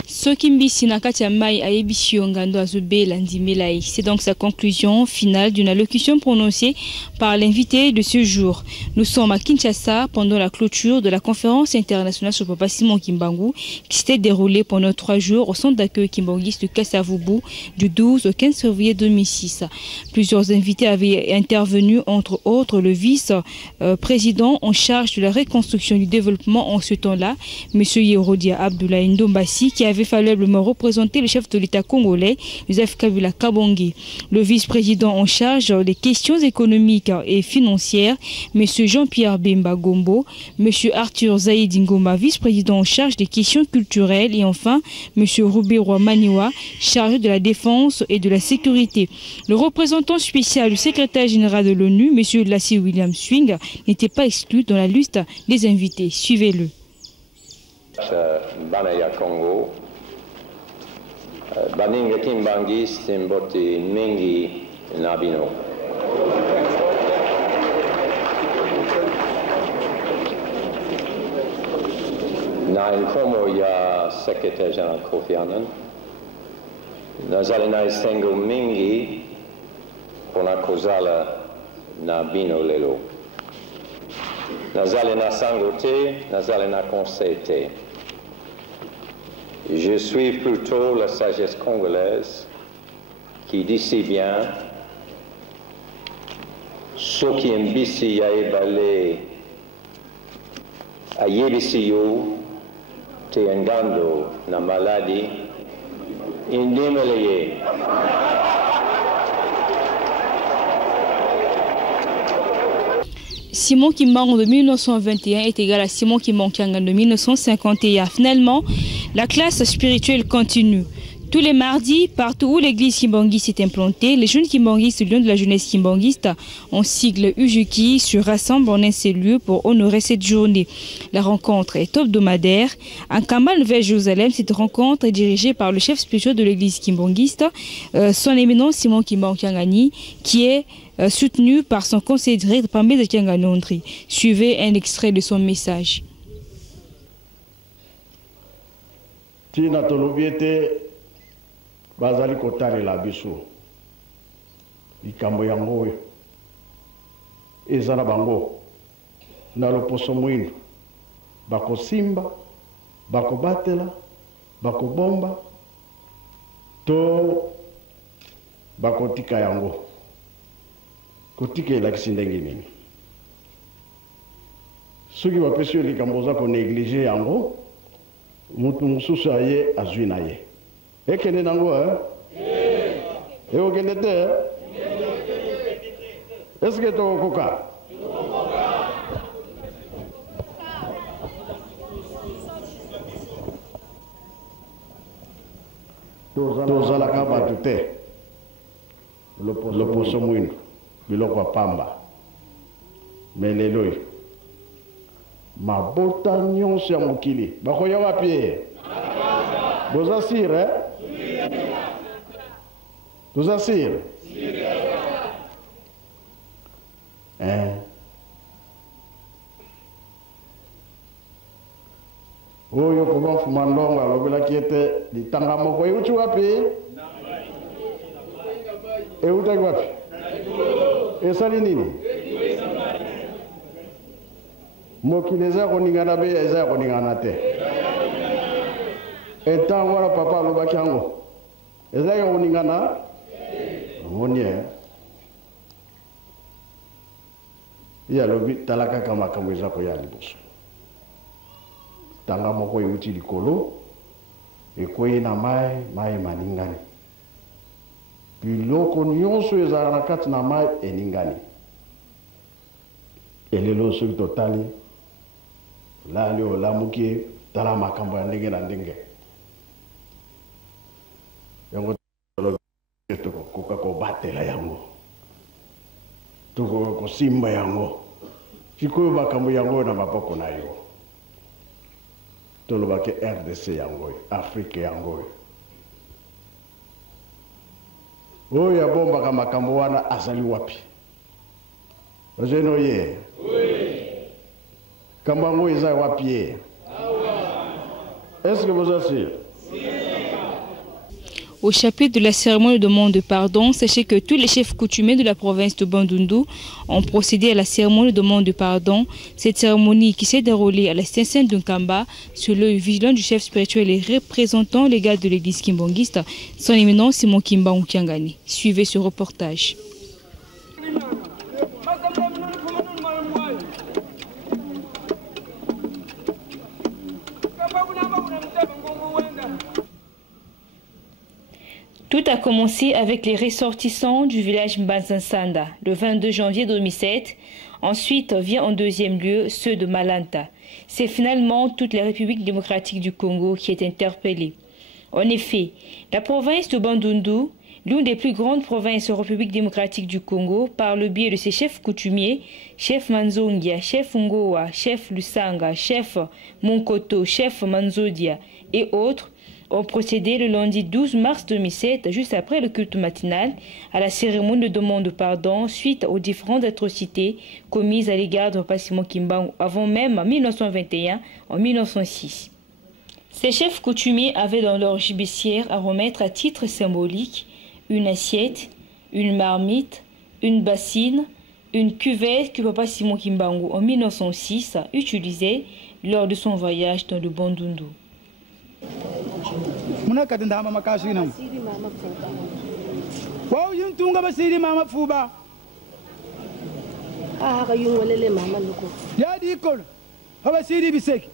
Soki mbisi na kati ya mai ayebisi yo ngando azobela ndimela ye. C'est donc sa conclusion finale d'une allocution prononcée par l'invité de ce jour. Nous sommes à Kinshasa pendant la clôture de la conférence internationale sur Papa Simon Kimbangu qui s'était déroulée pendant 3 jours au centre d'accueil kimbanguiste de Kasavubu du 12 au 15 février 2006. Plusieurs invités avaient intervenu, entre autres le vice-président en charge de la reconstruction du développement en ce temps-là, M. Yerodia Abdoulaye Ndombasi, qui avait favorablement représenté le chef de l'État congolais, Joseph Kabila Kabongi. Le vice-président en charge des questions économiques et financières, M. Jean-Pierre Bemba Gombo, M. Arthur Zaïd Ngoma, vice-président en charge des questions culturelles, et enfin M. Roubirwa Maniwa, chargé de la défense et de la sécurité. Le représentant spécial du secrétaire général de l'ONU, M. Lassie William Swing, n'était pas exclu dans la liste des invités. Suivez-le. Banaya Congo, Baninga Kimbangis, Mboti Mengi Nabino. Na informo ya secrétaire général Kofi Annan, nazali na isengo mingi pona kozala na bino lelo. Nazali na sango te, nazali na conseil te. Je suis plutôt la sagesse congolaise qui dit si bien soki mbisi ya ebale ayebisi yo te ngando na maladi indimele ye. Simon Kimbangu de 1921 est égal à Simon Kimbangu de 1951. Finalement, la classe spirituelle continue. Tous les mardis, partout où l'église kimbanguiste est implantée, les jeunes kimbanguistes, lions de la jeunesse kimbanguiste, en sigle UJUKI, se rassemblent en un seul lieu pour honorer cette journée. La rencontre est hebdomadaire. En Kamba, Nouvelle-Jérusalem, cette rencontre est dirigée par le chef spirituel de l'église kimbanguiste, son éminence Simon Kimbangu Kiangani, qui est soutenu par son conseiller direct Pambe de Kianganondri. Suivez un extrait de son message. Bazali kotare la biso likambo yango ezala bango na loposo mwindu bakosimba bakobatela bakobomba to bakotika yango kotika elakisi ndenge nini soki bapesi yo likambo oza konéglige yango mutu mosusu aye azwi na ye ekende nango ekokende te eske tokokoka tozalaka bato te loposo mwindu biloko ya pamba me lelo oyo mabota nyonso ya mokili bakoya wapi ye boza sire toza sire oyo koba mfuma ndongo alobelaki ete litanga moko euti wapi eutaki wapi esali nini mokili eza koningana be eza koningana te etango wana papa alobaki yango ezalaki koningana omoni ye alobi tala kaka makambo eza koya liboso tanga moko euti likolo ekweyi na mai maningani biloko nyonso ezalaka na kati na mai eningani elelo soki totali lali olamuki tala makambo ya ndenge na ndenge yango tokokoka kobatela yango tokoka kosimba yango sikoyo makambo yango na maboko na yo tolobaki RDC yango Afrique yango oyo abombaka makambo wana azali wapi ozeno ye kambango eza wapi ye est-ce que vous assure? Au chapitre de la cérémonie de demande de pardon, sachez que tous les chefs coutumiers de la province de Bandundu ont procédé à la cérémonie de demande de pardon. Cette cérémonie qui s'est déroulée à la Saint-Saint d'Unkamba, sous l'œil vigilant du chef spirituel et représentant légal de l'église kimbanguiste, son éminence Simon Kimbangu Kiangani. Suivez ce reportage. Tout a commencé avec les ressortissants du village Mbanzansanda le 22 janvier 2007. Ensuite vient en deuxième lieu ceux de Malanta. C'est finalement toute la République démocratique du Congo qui est interpellée. En effet, la province de Bandundu, l'une des plus grandes provinces de la République démocratique du Congo, par le biais de ses chefs coutumiers, chef Manzongia, chef Ngoa, chef Lusanga, chef Monkoto, chef Manzodia et autres, ont procédé le lundi 12 mars 2007, juste après le culte matinal, à la cérémonie de demande de pardon suite aux différentes atrocités commises à l'égard de Papa Simon Kimbangu avant même en 1921, en 1906. Ces chefs coutumiers avaient dans leur gibecière à remettre à titre symbolique une assiette, une marmite, une bassine, une cuvette que Papa Simon Kimbangu en 1906 utilisait lors de son voyage dans le Bandundu. Muna katindama makasi nam. Wow, yung tunga basiri mama fuba. Ah, kayong walele mama loko. Ya di kol. Haba siri bisek.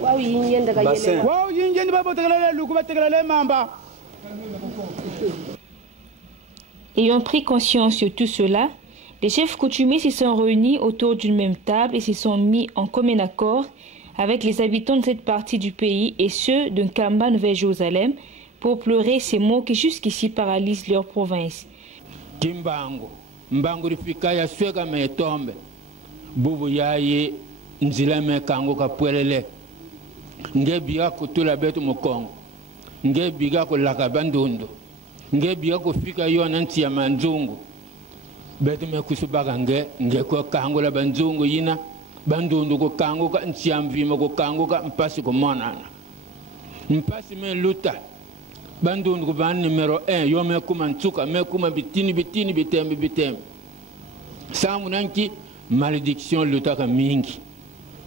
Wow, yinyen daga yele. Wow, yinyen babo tegalele loko ba tegalele mamba. Ayant pris conscience de tout cela, les chefs coutumiers se sont réunis autour d'une même table et se sont mis en commun accord avec les habitants de cette partie du pays et ceux de Nkamba, Nouvelle-Jérusalem, pour pleurer ces mots qui jusqu'ici paralysent leur province. Kimbango, mbango rifika ya swega me tombe, bubu yaye nzila me kango kapwelele, nge biga kutula betu mokongo, nge biga kulaka bandundu, nge biga kufika yona nti ya manzungu, betu me kusubaka nge kwa kango la banzungu yina, bandundu ko kango ka nti ya mvima ko kango ka mpasi ko monana, mpasi me luta, bandundu ko ban numero 1 yo me kuma ntuka me kuma bitini bitembe samu nanki malédiction lutaka mingi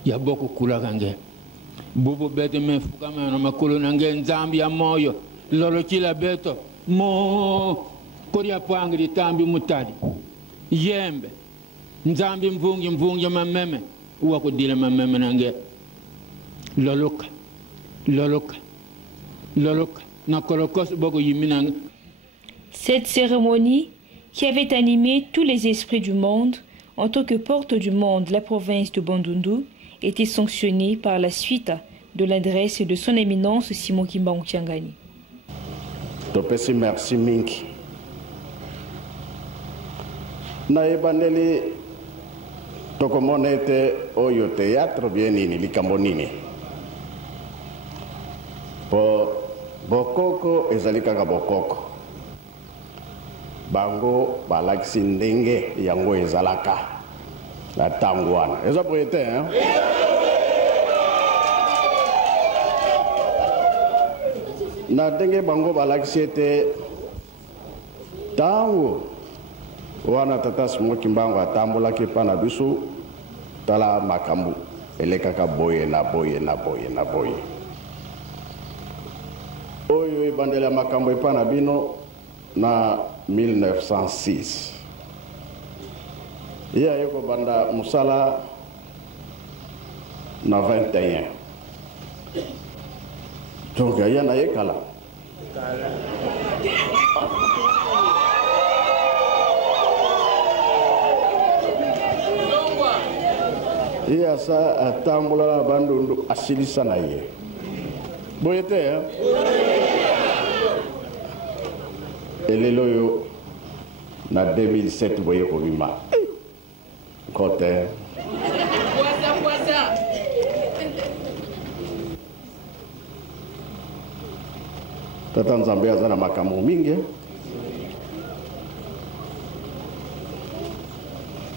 ya boko kula kange bubu bete me fuka me no makulu nange nzambi ya moyo lolo kila beto mo koria pwangri tambi mutadi yembe nzambi mvungi mameme uwa kudile mameme nange loloka Cette cérémonie, qui avait animé tous les esprits du monde, en tant que porte du monde de la province de Bandundu, était sanctionnée par la suite de l'adresse de son éminence Simon Kimbangu Tiangani. Topesi merci mingi. Na ebaneli tokomonete oyo théâtre bien nini likambo nini. Po bokoko ezali kaka bokoko bango balakisi ndenge yango ezalaka na ntango wana eza boye te na ndenge bango balakisi ete ntango wana tata Simon Kimbangu atambolaki mpa na biso tala makambo elekaka boye na boye. Oyo ebandela makambo epa na bino na 1906. Ye aye kobanda musala na 21. Donc aye na ye kala. Ye asa atambola na bandundu asilisa na ye. Boyete elelo yo na 2007 boye ko bima kote tata Nzambe azana makambo mingi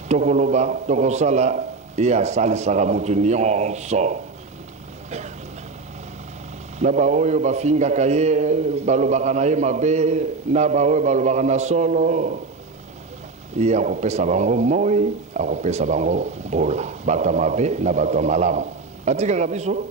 tokoloba tokosala ya salisaka mutu nyonso na baoyo bafingaka ye balobaka na ye mabe na baoyo balobaka na solo ye akopesa bango moi akopesa bango mbula bato mabe na bato malamu atikaka biso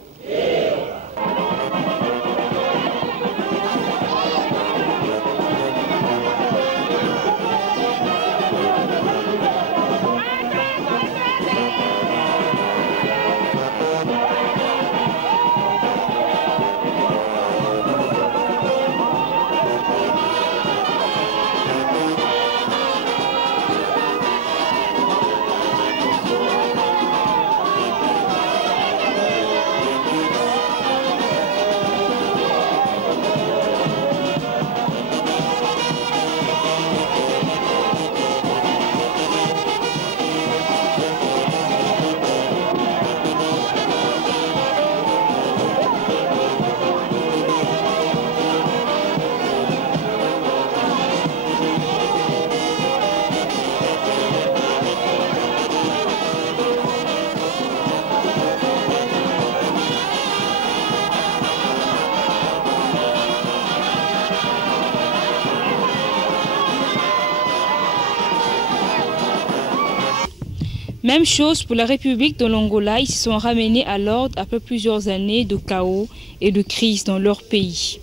Même chose pour la République de l'Angola, ils se sont ramenés à l'ordre après plusieurs années de chaos et de crise dans leur pays.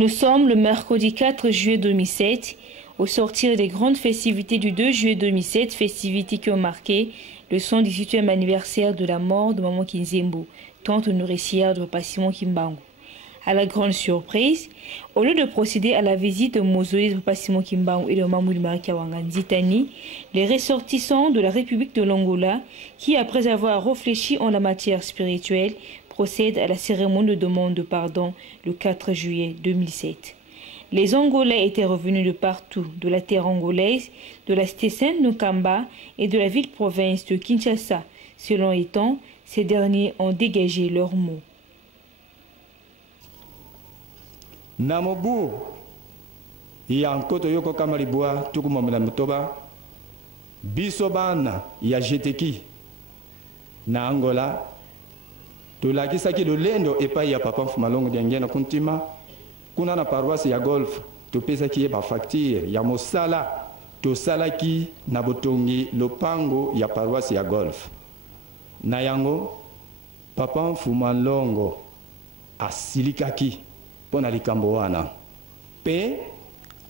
Nous sommes le mercredi 4 juillet 2007, au sortir des grandes festivités du 2 juillet 2007, festivités qui ont marqué le 118e anniversaire de la mort de Maman Kinzembo, tante nourricière de Papa Simon Kimbangu. À la grande surprise, au lieu de procéder à la visite au mausolée de Papa Simon Kimbangu et de Mamoudou Marikawanga Nzitani, les ressortissants de la République de l'Angola, qui après avoir réfléchi en la matière spirituelle, procèdent à la cérémonie de demande de pardon le 4 juillet 2007. Les Angolais étaient revenus de partout, de la terre angolaise, de la cité Sainte-Nkamba et de la ville-province de Kinshasa. Selon étant, ces derniers ont dégagé leurs mots. Namobu ya nkoto yoko kamalibwa tukumomela mutoba bisobana ya jeteki na Angola tulakisaki lolendo epai ya papa Mfumalongo diangena kuntima kuna na paroisse ya golf topesaki ba facture ya mosala tosalaki na botongi lopango ya paroisse ya golf na yango papa Mfumalongo asilikaki pona likambo wana pe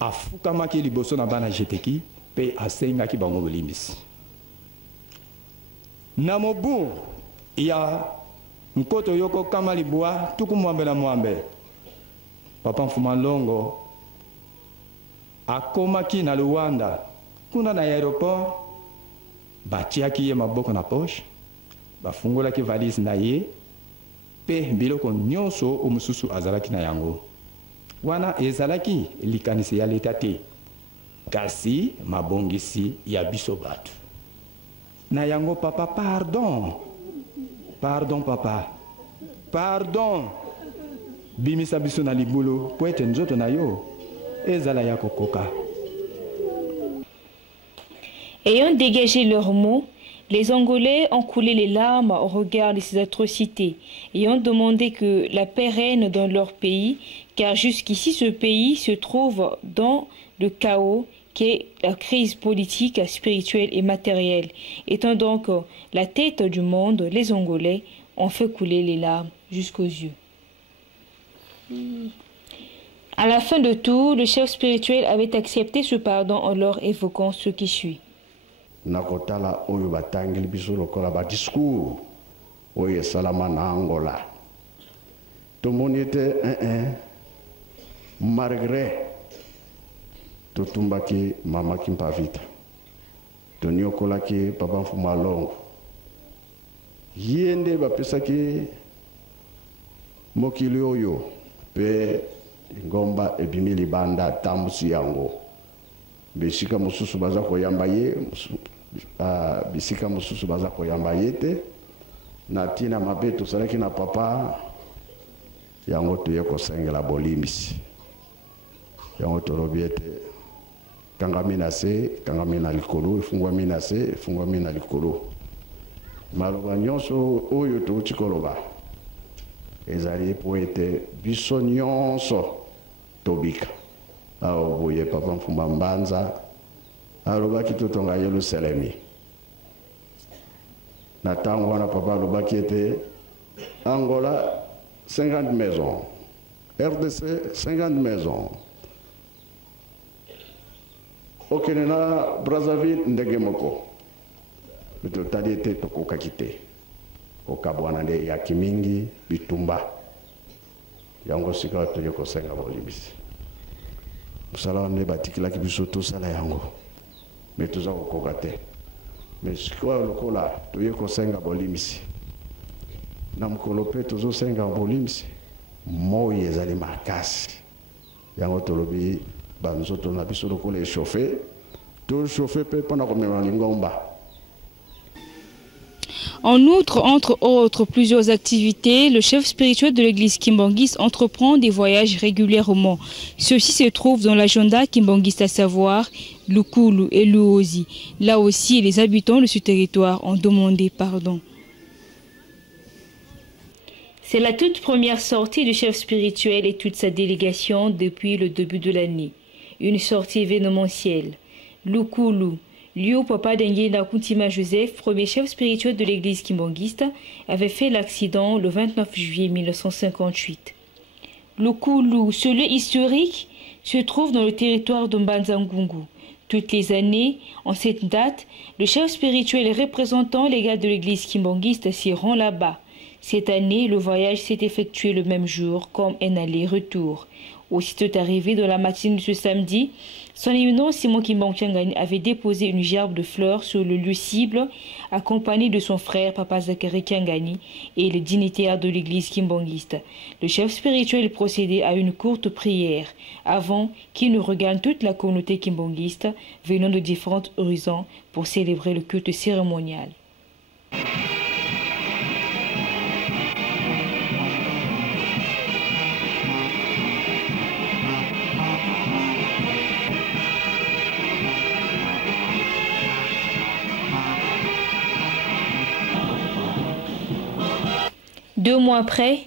afukamaki liboso na bana jeteki pe asengaki bango bolimbisi na mobu ya nkoto yoko kama libwa tukumwambe na mwambe papa Mfumalongo akomaki na Luanda kuna na aéroport batiaki ye maboko na poche bafungolaki valise na ye pe biloko nyonso omususu azalaki na yango wana ezalaki likanisi ya leta te kasi mabongisi ya biso batu na yango papa pardon papa pardon bimisa biso na libulu po ete nzoto na yo ezala ya kokoka. Ayant dégagé leurs mots, les Angolais ont coulé les larmes au regard de ces atrocités et ont demandé que la paix règne dans leur pays, car jusqu'ici ce pays se trouve dans le chaos qu'est la crise politique, spirituelle et matérielle. Étant donc la tête du monde, les Angolais ont fait couler les larmes jusqu'aux yeux. À la fin de tout, le chef spirituel avait accepté ce pardon en leur évoquant ce qui suit. Nakotala oyo batangeli biso lokola ba discours oyo salama na Angola tomoni ete malgré totumbaki mama Kimpavita toniokolaki papa Mfumalongo yende bapesaki mokili oyo pe ngomba ebimi libanda tambusi yango bisika mususu baza koyamba ye bisika mususu baza koyamba ye te na tina mabe tosalaki na papa yango toye kosengela bolimbisi yango tolobi ete kangami na se kangami na likolo efungwami na se efungwami na likolo maloba nyonso oyo touti koloba ezali po ete biso nyonso tobika awo boye papa Mfumba Mbanza alobaki totonga Yerusalemi na tango wana papa alobaki ete Angola 50 maisons, RDC 50 maisons, okende na Brazzaville ndenge moko totali ete tokokaki te kokabwana nde yaki mingi bitumba yango sika toye kosenga bolimbisi musala wane batikilaki biso tosala yango me toza kokoka te me sikoyo lokola toye kosenga bolimbisi na mokolo mpe tozosenga bolimbisi moi ezali makasi yango tolobi banzoto na biso lokola echauffe toschauffe mpe mpona komema lingomba. En outre, entre autres plusieurs activités, le chef spirituel de l'église kimbangiste entreprend des voyages régulièrement. Ceux-ci se trouvent dans l'agenda kimbangiste, à savoir Lukulu et Luozi. Là aussi, les habitants de ce territoire ont demandé pardon. C'est la toute première sortie du chef spirituel et toute sa délégation depuis le début de l'année. Une sortie événementielle. Lukulu, Liu Papa Dengue Kuntima Joseph, premier chef spirituel de l'église kimbangiste, avait fait l'accident le 29 juillet 1958. Le Koulou, ce lieu historique, se trouve dans le territoire de Mbanza-Ngungu. Toutes les années, en cette date, le chef spirituel et représentant légal de l'église kimbangiste s'y rend là-bas. Cette année, le voyage s'est effectué le même jour, comme un aller-retour. Aussitôt arrivé dans la matinée de ce samedi, son éminence Simon Kimbang Tiangani avait déposé une gerbe de fleurs sur le lieu cible, accompagné de son frère Papa Zakari Kiangani et les dignitaires de l'église kimbangiste. Le chef spirituel procédait à une courte prière, avant qu'il ne regagne toute la communauté kimbangiste venant de différents horizons pour célébrer le culte cérémonial. Deux mois après,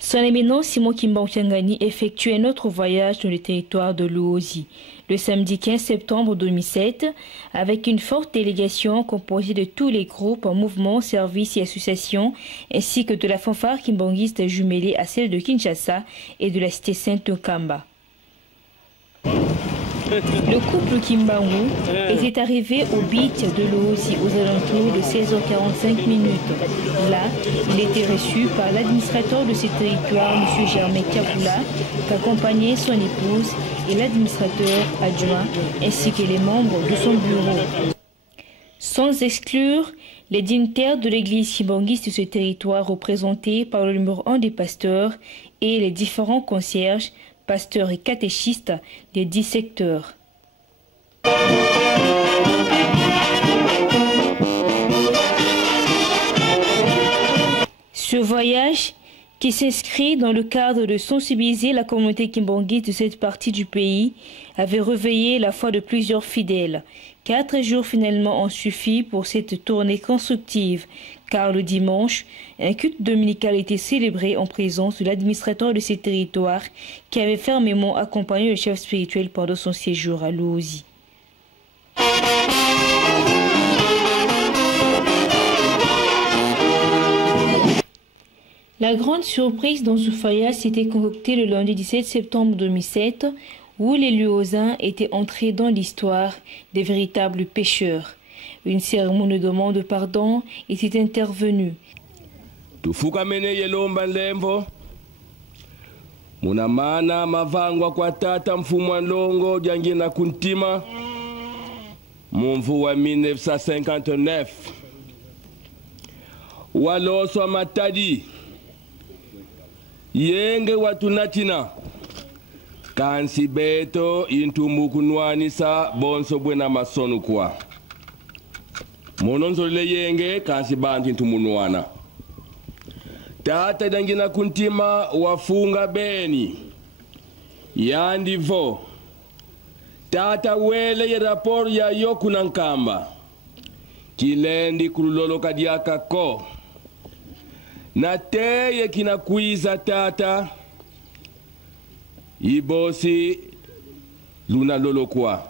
son éminence Simon Kimbang Tiangani effectue un autre voyage dans le territoire de l'Uozi, le samedi 15 septembre 2007, avec une forte délégation composée de tous les groupes, mouvements, services et associations, ainsi que de la fanfare kimbangiste jumelée à celle de Kinshasa et de la cité sainte de Kamba. Le couple Kimbangu était arrivé au beach de l'Uozi aux alentours de 16h45. Là, il était reçu par l'administrateur de ce territoire, M. Germain Kabula, qu'accompagnait son épouse et l'administrateur adjoint, ainsi que les membres de son bureau. Sans exclure les dignitaires de l'église kimbangiste de ce territoire représentés par le numéro 1 des pasteurs et les différents concierges, pasteurs et catéchistes des 10 secteurs. Ce voyage, qui s'inscrit dans le cadre de sensibiliser la communauté kimbangiste de cette partie du pays, avait réveillé la foi de plusieurs fidèles. 4 jours finalement ont suffi pour cette tournée constructive, car le dimanche, un culte dominical était célébré en présence de l'administrateur de ces territoires qui avait fermement accompagné le chef spirituel pendant son séjour à l'Uozi. La grande surprise dans ce voyage s'était concoctée le lundi 17 septembre 2007, où les Luosains étaient entrés dans l'histoire des véritables pécheurs. Une cérémonie de demande de pardon était intervenue. Tufukamene yelomba lembo munamana mavangwa kwa tata mfumu Ndongo Jangina Kuntima mumvu wa 1959 waloswa matadi yenge watunatina kansi beto intumbukunwanisa bonso bwena masonu kwa mononzole yenge kansi bantu intumunwana tata Jangina Kuntima wafunga beni yandivo tata wele ye rapor ya yokuna nkamba kilendi kululolo kadiaka ko na teye kinakwiza tata ibosi luna lolo kwa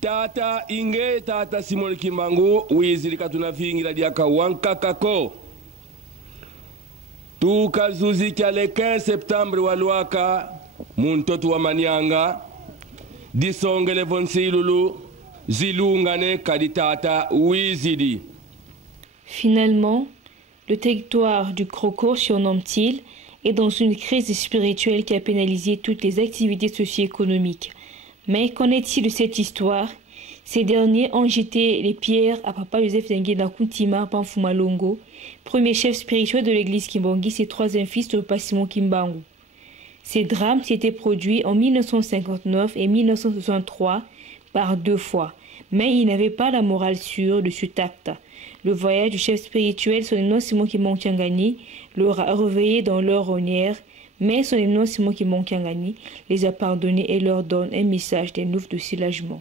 tata inge tata Simon Kimbangu wizilika tunafingira diaka wankakako tukazuzi kyale 15 septembre walwaka muntotu wa manyanga disongele vonsilulu zilungane kaditata wizidi. Finalement, le territoire du Croco, surnomme-t-il, est dans une crise spirituelle qui a pénalisé toutes les activités socio-économiques. Mais qu'en est-il de cette histoire? Ces derniers ont jeté les pierres à Papa Joseph Jangina Kuntima Panfumalongo, premier chef spirituel de l'église kimbangiste et troisième fils de Papa Simon Kimbangu. Ces drames s'étaient produits en 1959 et 1963 par 2 fois, mais ils n'avaient pas la morale sûre de ce acte. Le voyage du chef spirituel, son éminence Simon Kimbang Tiangani, leur a réveillé dans leur honneur, mais son éminence Simon Kimbang Tiangani les a pardonnés et leur donne un message d'un ouf de soulagement.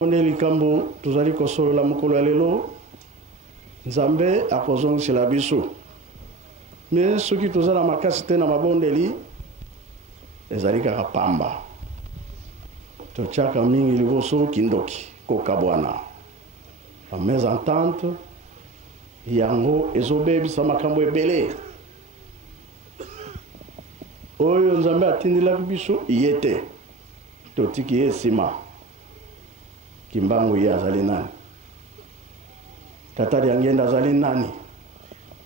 Likambo tuzali kosolola mokolo ya lelo Nzambe akozongisela biso mais soki tozala makasi te na mabondeli ezali kaka pamba totiaka mingi liboso kindoki kokabwana la mésentente yango ezobebisa makambo ebele oyo nzambe atindelaki biso ye te totiki ye nsima Kimbangu ye azali nani tata Lyangenda azali nani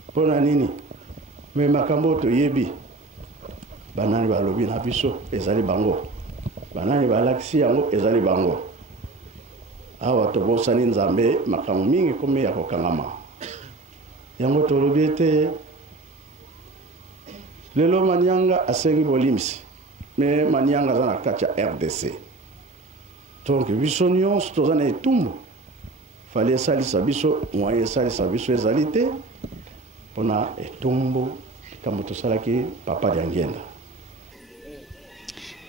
mpona nini me makambo toyebi banani balobi na biso ezali bango banani balakisi yango ezali bango awa tobosani nzambe makambo mingi komi ya kokangama yango tolobi ete lelo Manianga asengi bolimisi me Manianga aza na kati ya RDC donc biso nyonso toza na etumbu fali esalisa biso moyen esalisa biso ezali te mpona etumbu likambo tosalaki papa Lyangenda.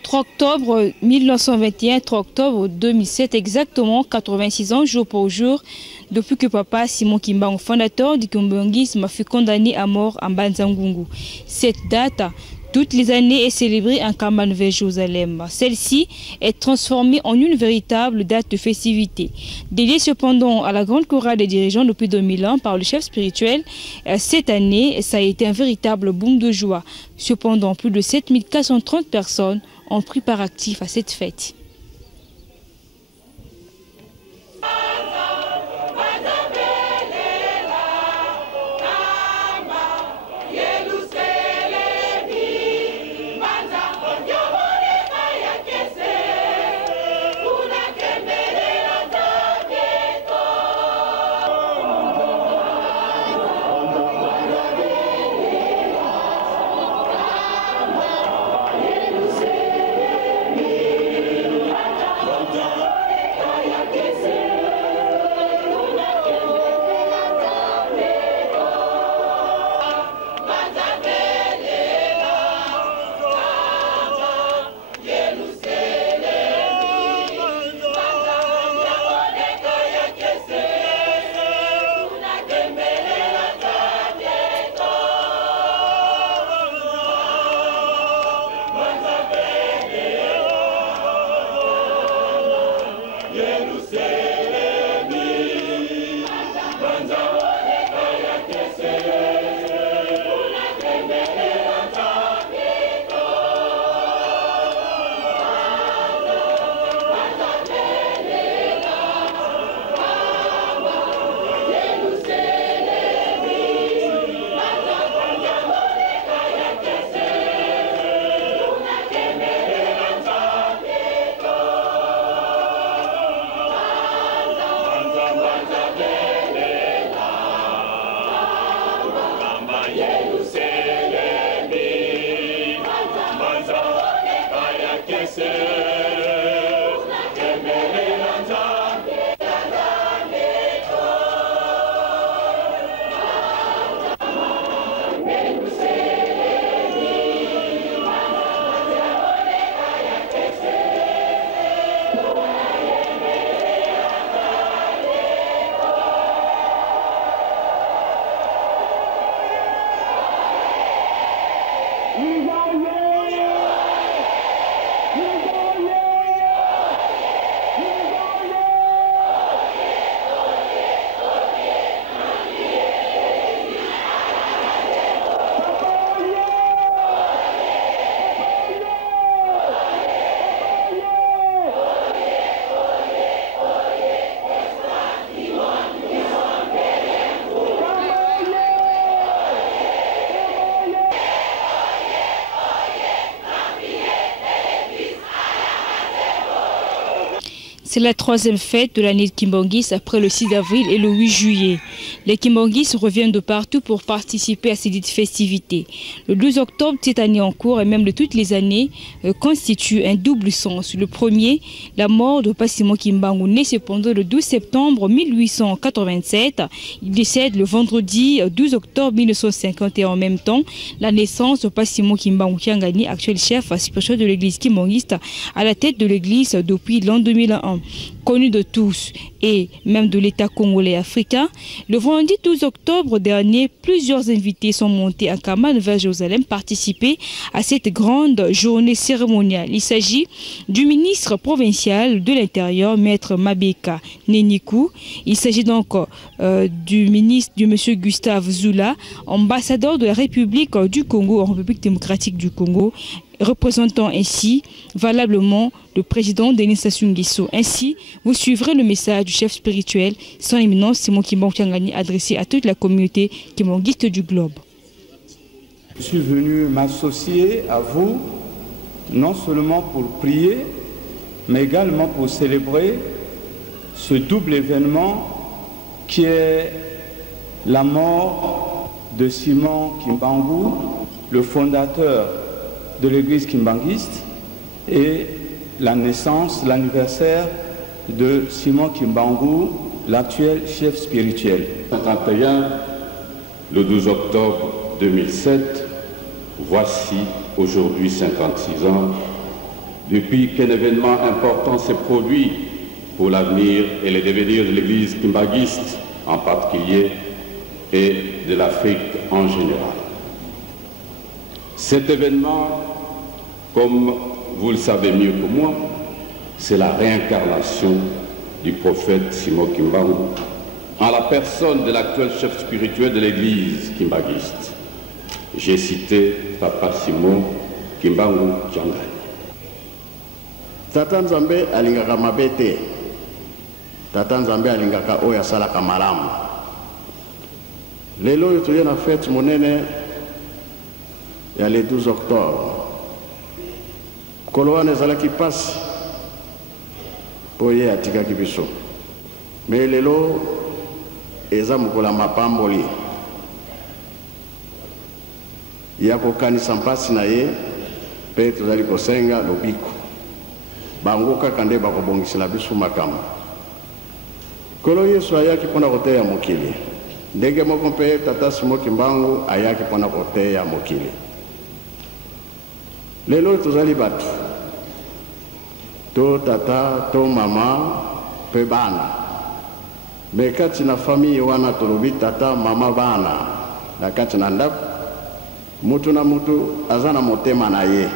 3 octobre 1921, 3 octobre 2007, exactement 86 ans jour pour jour, depuis que papa Simon Kimbangu, fondateur du kimbongisme, fut condamné à mort en Banzangungu. Cette date, toutes les années, est célébrée en Kamba Nouvelle-Jérusalem. Celle-ci est transformée en une véritable date de festivité. Dédiée cependant à la grande chorale des dirigeants depuis 2000 ans par le chef spirituel, cette année, ça a été un véritable boom de joie. Cependant, plus de 7430 personnes ont pris part actif à cette fête. C'est la 3e fête de l'année de Kimbangis après le 6 avril et le 8 juillet. Les Kimbangis reviennent de partout pour participer à ces dites festivités. Le 12 octobre, cette année en cours et même de toutes les années, constitue un double sens. Le premier, la mort de Papa Simon Kimbangu, né cependant le 12 septembre 1887. Il décède le vendredi 12 octobre 1950 et en même temps, la naissance de Papa Simon Kimbangu Kiangani, actuel chef spirituel de l'église kimbangiste, à la tête de l'église depuis l'an 2001. connu de tous et même de l'État congolais africain, le vendredi 12 octobre dernier, plusieurs invités sont montés à Kamba vers Jérusalem participer à cette grande journée cérémoniale. Il s'agit du ministre provincial de l'Intérieur, Maître Mabeka Nenikou. Il s'agit donc du ministre, du monsieur Gustave Zula, ambassadeur de la République du Congo en République démocratique du Congo, représentant ainsi valablement le président Denis Sassou Nguesso. Ainsi, vous suivrez le message du chef spirituel, son éminence Simon Kimbangu Tiangani, adressé à toute la communauté kimbanguiste du globe. Je suis venu m'associer à vous, non seulement pour prier, mais également pour célébrer ce double événement qui est la mort de Simon Kimbangu, le fondateur de l'église kimbanguiste, et la naissance, l'anniversaire de Simon Kimbangu, l'actuel chef spirituel. 51, le 12 octobre 2007, voici aujourd'hui 56 ans, depuis qu'un événement important s'est produit pour l'avenir et le devenir de l'église kimbanguiste en particulier et de l'Afrique en général. Cet événement, comme vous le savez mieux que moi, c'est la réincarnation du prophète Simon Kimbangu en la personne de l'actuel chef spirituel de l'église kimbanguiste. J'ai cité Papa Simon Kimbangu Tiangani. Tata Nzambe alingaka mabete. Tata Nzambe alingaka oyo asalaka malamu. Lelo oyo toye na fête monene ya le 12 octobre. Kolo wana ezalaki pasi po ye atikaki biso. Me lelo eza mokolo ya mapamboli ya kokanisa mpasi na ye mpe tozali kosenga lobiko bango kaka nde bakobongisela biso makambo. Kolo Yesu ayaki mpona koteya mokili ndenge moko mpe tata Simon Kimbangu ayaki mpona koteya mokili. Lelo tozali bato to tata to mama mpe bana, me kati na famille wana tolobi tata mama bana, na kati na ndako mutu na mutu aza na motema na ye.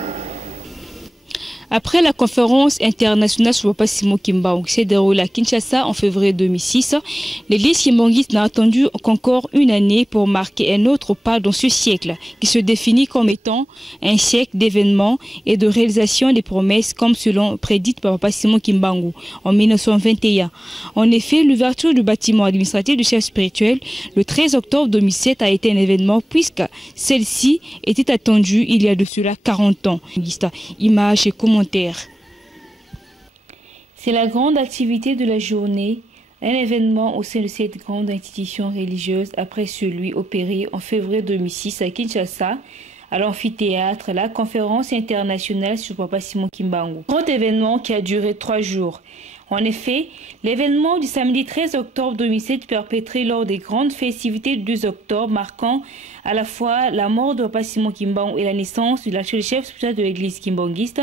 Après la conférence internationale sur Papa Simon Kimbangu qui s'est déroulée à Kinshasa en février 2006, l'église kimbanguiste n'a attendu qu'encore une année pour marquer un autre pas dans ce siècle qui se définit comme étant un siècle d'événements et de réalisation des promesses comme selon prédite par Papa Simon Kimbangu en 1921. En effet, l'ouverture du bâtiment administratif du chef spirituel le 13 octobre 2007 a été un événement puisque celle-ci était attendue il y a de cela 40 ans. Images et commentaires. C'est la grande activité de la journée, un événement au sein de cette grande institution religieuse après celui opéré en février 2006 à Kinshasa, à l'amphithéâtre, la conférence internationale sur Papa Simon Kimbangu. Grand événement qui a duré 3 jours. En effet, l'événement du samedi 13 octobre 2007 perpétré lors des grandes festivités du 12 octobre marquant à la fois la mort de Papa Simon Kimbangu et la naissance de l'actuel chef spirituel de l'église kimbanguiste.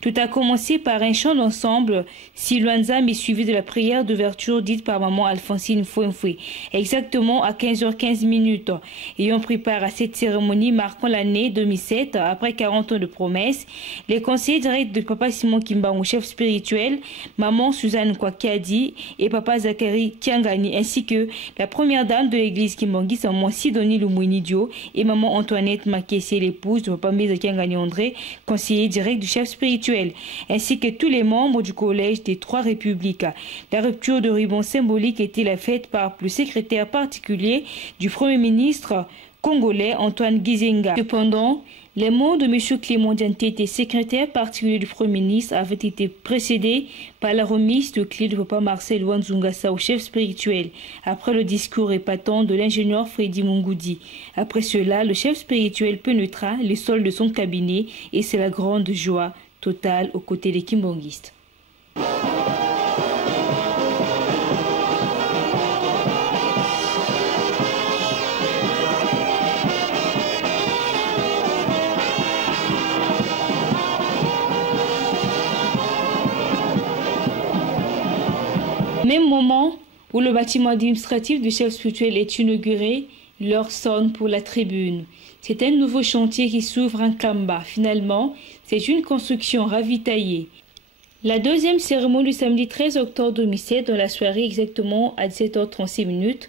Tout a commencé par un chant d'ensemble, Siluanza, mais suivi de la prière d'ouverture dite par maman Alphonsine Fouenfoué, exactement à 15h15. Ayant pris part à cette cérémonie marquant l'année 2007, après 40 ans de promesses, les conseillers directs de Papa Simon Kimbangu, chef spirituel, maman Suzanne Kwakiadi et Papa Zachary Tiangani, ainsi que la première dame de l'église kimbanguiste, maman Sidonie Lumwinidio, et maman Antoinette Makessé, l'épouse de Papa Meza Tiangani André, conseiller direct du chef spirituel, ainsi que tous les membres du collège des 3 républiques. La rupture de ruban symbolique était la fête par le secrétaire particulier du Premier ministre congolais Antoine Gizenga. Cependant, les mots de M. Clément Diantete, secrétaire particulier du Premier ministre, avaient été précédés par la remise de clé de Papa Marcel Wanzungasa au chef spirituel, après le discours épatant de l'ingénieur Freddy Mungoudi. Après cela, le chef spirituel pénétra les sols de son cabinet et c'est la grande joie totale aux côtés des kimbanguistes. même moment où le bâtiment administratif du chef spirituel est inauguré, l'heure sonne pour la tribune. C'est un nouveau chantier qui s'ouvre en Kamba. Finalement, c'est une construction ravitaillée. La deuxième cérémonie du samedi 13 octobre 2007, dans la soirée exactement à 17h36,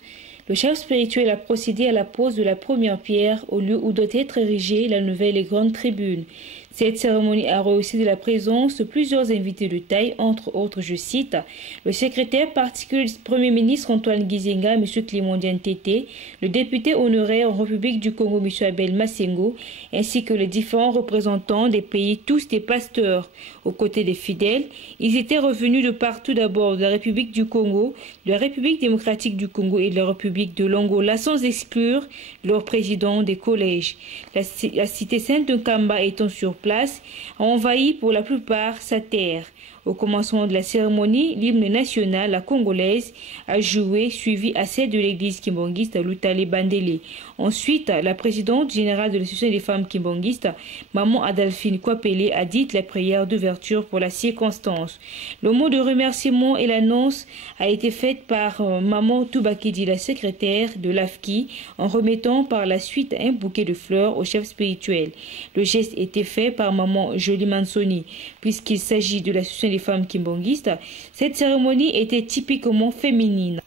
le chef spirituel a procédé à la pose de la première pierre au lieu où doit être érigée la nouvelle et grande tribune. Cette cérémonie a reçu de la présence de plusieurs invités de taille, entre autres, je cite, le secrétaire particulier du Premier ministre Antoine Gizenga, M. Clément Diantete, le député honoraire en République du Congo, M. Abel Massengo, ainsi que les différents représentants des pays, tous des pasteurs. Aux côtés des fidèles, ils étaient revenus de partout, d'abord de la République du Congo, de la République démocratique du Congo et de la République de l'Angola, sans exclure leurs présidents des collèges. La cité sainte de Kamba étant sur place, a envahi pour la plupart sa terre. Au commencement de la cérémonie, l'hymne national, la congolaise, a joué, suivi à celle de l'église kimbangiste à Lutale Bandele. Ensuite, la présidente générale de l'association des femmes kimbongistes, Maman Adolphine Kwapele, a dit la prière d'ouverture pour la circonstance. Le mot de remerciement et l'annonce a été faite par Maman Toubakedi, la secrétaire de l'AFKI, en remettant par la suite un bouquet de fleurs au chef spirituel. Le geste était fait par Maman Jolie Mansoni. Puisqu'il s'agit de l'association des femmes kimbongistes, cette cérémonie était typiquement féminine.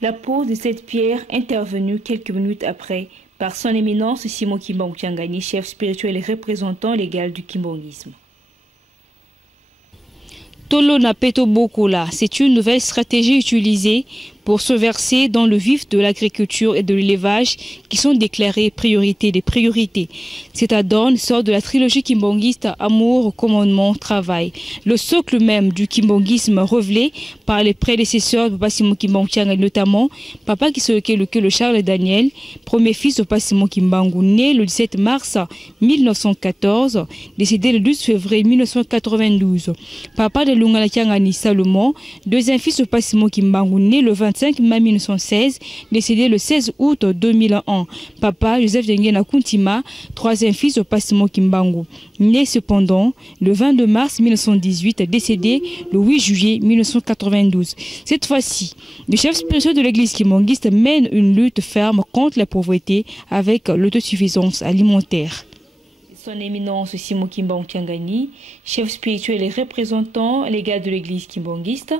La pose de cette pierre intervenue quelques minutes après par son éminence Simon Kimbang Tiangani, chef spirituel et représentant légal du kimbongisme. Tolona Peto Bokola, c'est une nouvelle stratégie utilisée pour se verser dans le vif de l'agriculture et de l'élevage qui sont déclarées priorités des priorités. Cette adorne sort de la trilogie kimbongiste Amour, Commandement, Travail. Le socle même du kimbongisme révélé par les prédécesseurs de Papa Simon Kimbang Tiangani, notamment Papa le Charles Daniel, premier fils de Papa Simon Kimbangu, né le 17 mars 1914, décédé le 12 février 1992. Papa de Lungala Tiangani Salomon, deuxième fils de Papa Simon Kimbangu, né le 25 mai 1916, décédé le 16 août 2001. Papa Joseph Dengena Kuntima, troisième fils de Papa Simon Kimbangu, né cependant le 22 mars 1918, décédé le 8 juillet 1992. Cette fois-ci, le chef spirituel de l'église kimbangiste mène une lutte ferme contre la pauvreté avec l'autosuffisance alimentaire. Son éminence Simon Kimbang Tiangani, chef spirituel et représentant légal de l'église kimbangiste,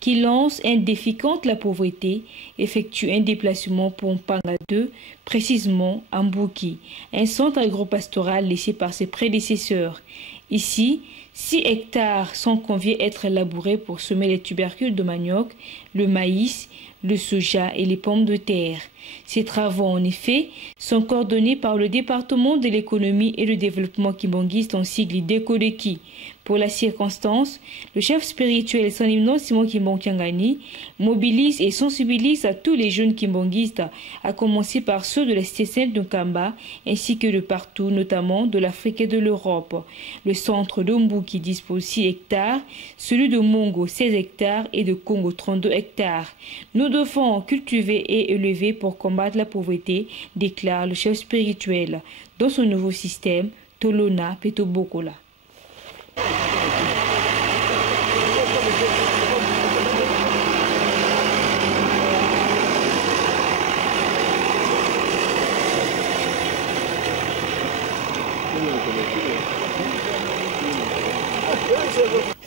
qui lance un défi contre la pauvreté, effectue un déplacement pour Mpanga 2, précisément à Mbouki, un centre agropastoral laissé par ses prédécesseurs. Ici, 6 hectares sont conviés à être labourés pour semer les tubercules de manioc, le maïs, le soja et les pommes de terre. Ces travaux, en effet, sont coordonnés par le département de l'économie et le développement kimbangiste en sigle DECODEKI. Pour la circonstance, le chef spirituel et son éminence Simon Kimbang Tiangani mobilise et sensibilise à tous les jeunes kimbangistes, à commencer par ceux de la cité sainte de Kamba, ainsi que de partout, notamment de l'Afrique et de l'Europe. Le centre d'Ombu qui dispose 6 hectares, celui de Mongo 16 hectares et de Congo 32 hectares. Nous devons cultiver et élever pour combattre la pauvreté, déclare le chef spirituel. Dans son nouveau système, Tolona Peto Bokola.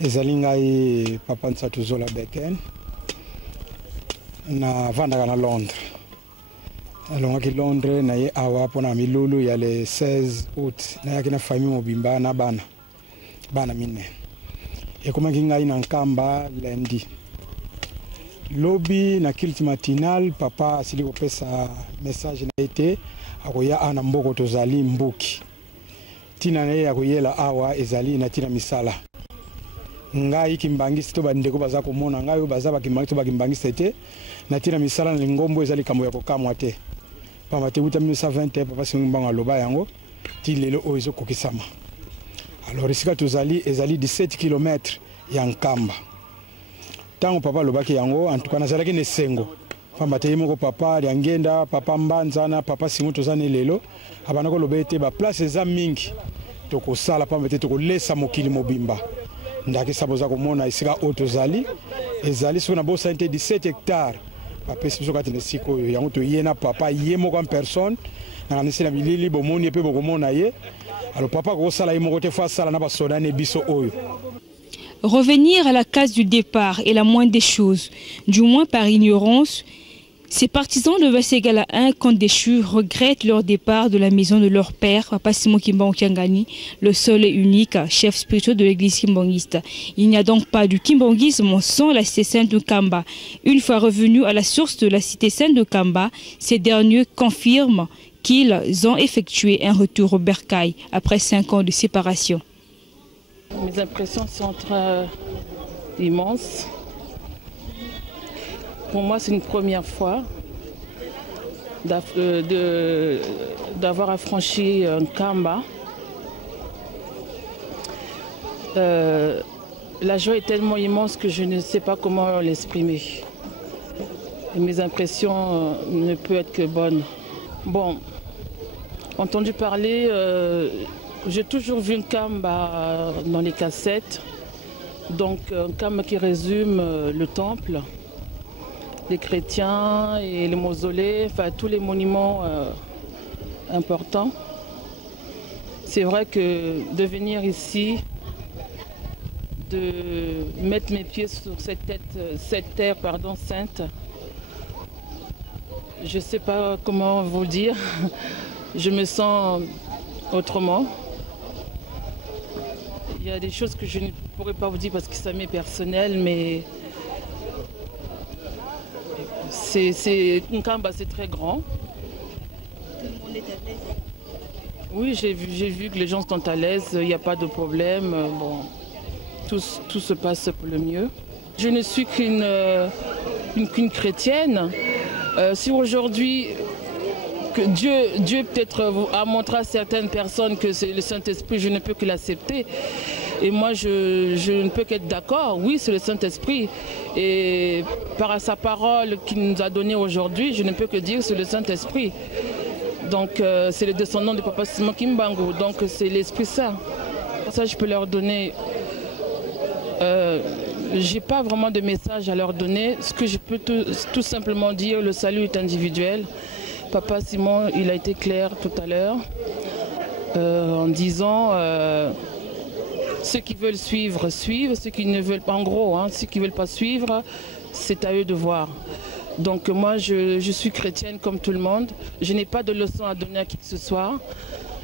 ezali ngai Papa Nsatu Zola Beken navandaka na Londres. Alongaki Londres na ye awa mpona milulu ya le 16 août nayaki na famille mobimba na bana mine ekomaki ngai na Nkamba lundi lobi na kilti matinal. Papa asili kopesa message na ye te akoya ana mboko tozali mbuki tina na ye akoyela awa ezali na tina misala ngai kimbangisi to bandeko baza komona ngai oyo baza bakimbangisi to bakimbangisi te na tina misala na ngombo ezali kambo ya kokamwa te pamba te uta 1920 Papa Simon Kimbangu aloba yango ti lelo oyo ezokokisama. Alors esika tozali ezali 17 km ya Nkamba. Tango papa alobaki yango en tout cas nazalaki ne sengo pamba te moko papa liangenda papa Mbanza na Papa Simon tozane lelo abanako loba ete ba place eza mingi tokosala pamba te tokolesa mokili mobimba ndakisa boza komona esika oyo tozali ezali soki na bosante 17 hectares bapesi biso kati na esika oyo yango toye na papa ye moko en personne nakanisi na bilili bomoni mpe bokomona ye alors papa akokosala ye moko te fo asala na basoda ne biso oyo. Revenir à la case du départ est la moindre des choses, du moins par ignorance. Ces partisans de Vassegala 1 quand déchus regrettent leur départ de la maison de leur père, Papa Simon Kimbangu Kiangani, le seul et unique chef spirituel de l'église kimbanguiste. Il n'y a donc pas du kimbanguisme sans la cité sainte de Kamba. Une fois revenus à la source de la cité sainte de Kamba, ces derniers confirment qu'ils ont effectué un retour au bercail après 5 ans de séparation. Mes impressions sont très immenses. Pour moi, c'est une première fois d'avoir affranchi un Kamba. La joie est tellement immense que je ne sais pas comment l'exprimer. Mes impressions ne peuvent être que bonnes. Bon, entendu parler, j'ai toujours vu un Kamba dans les cassettes. Donc un Kamba qui résume le temple, les chrétiens et les mausolées, enfin tous les monuments importants. C'est vrai que de venir ici, de mettre mes pieds sur cette terre sainte, je ne sais pas comment vous dire, je me sens autrement. Il y a des choses que je ne pourrais pas vous dire parce que ça m'est personnel, mais un Kamba, c'est très grand. Tout le monde est à l'aise. Oui, j'ai vu que les gens sont à l'aise, il n'y a pas de problème. Bon, tout se passe pour le mieux. Je ne suis qu'une chrétienne. Si aujourd'hui que Dieu peut-être a montré à certaines personnes que c'est le Saint-Esprit, je ne peux que l'accepter. Et moi, je ne peux qu'être d'accord. Oui, c'est le Saint-Esprit. Et par sa parole qu'il nous a donnée aujourd'hui, je ne peux que dire que c'est le Saint-Esprit. Donc, c'est le descendant de Papa Simon Kimbangu. Donc, c'est l'Esprit Saint. Ça, je peux leur donner... j'ai pas vraiment de message à leur donner. Ce que je peux tout simplement dire, le salut est individuel. Papa Simon, il a été clair tout à l'heure en disant ceux qui veulent suivre, suivent, ceux qui ne veulent pas, en gros, ceux qui ne veulent pas suivre, c'est à eux de voir. Donc moi, je suis chrétienne comme tout le monde. Je n'ai pas de leçon à donner à qui que ce soit.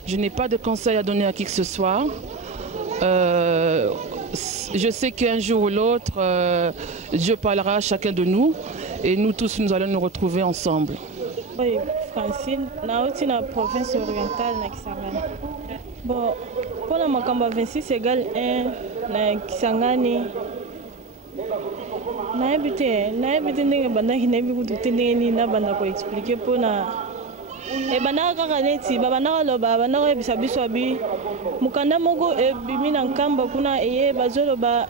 Je n'ai pas de conseils à donner à qui que ce soit. Je sais qu'un jour ou l'autre, Dieu parlera à chacun de nous et nous tous, nous allons nous retrouver ensemble. Oui, Francine, dans la province orientale na Kisangani. Bon, pour la Makamba 26 égale 1 na Kisangani. Na habité ndenge banda hinabi kututé ndenge ni na banda ko expliquer pour na e banda kaka neti babanda loba banda ko bisa biso abi mukanda moko e bimi na Nkamba kuna eye bazolo ba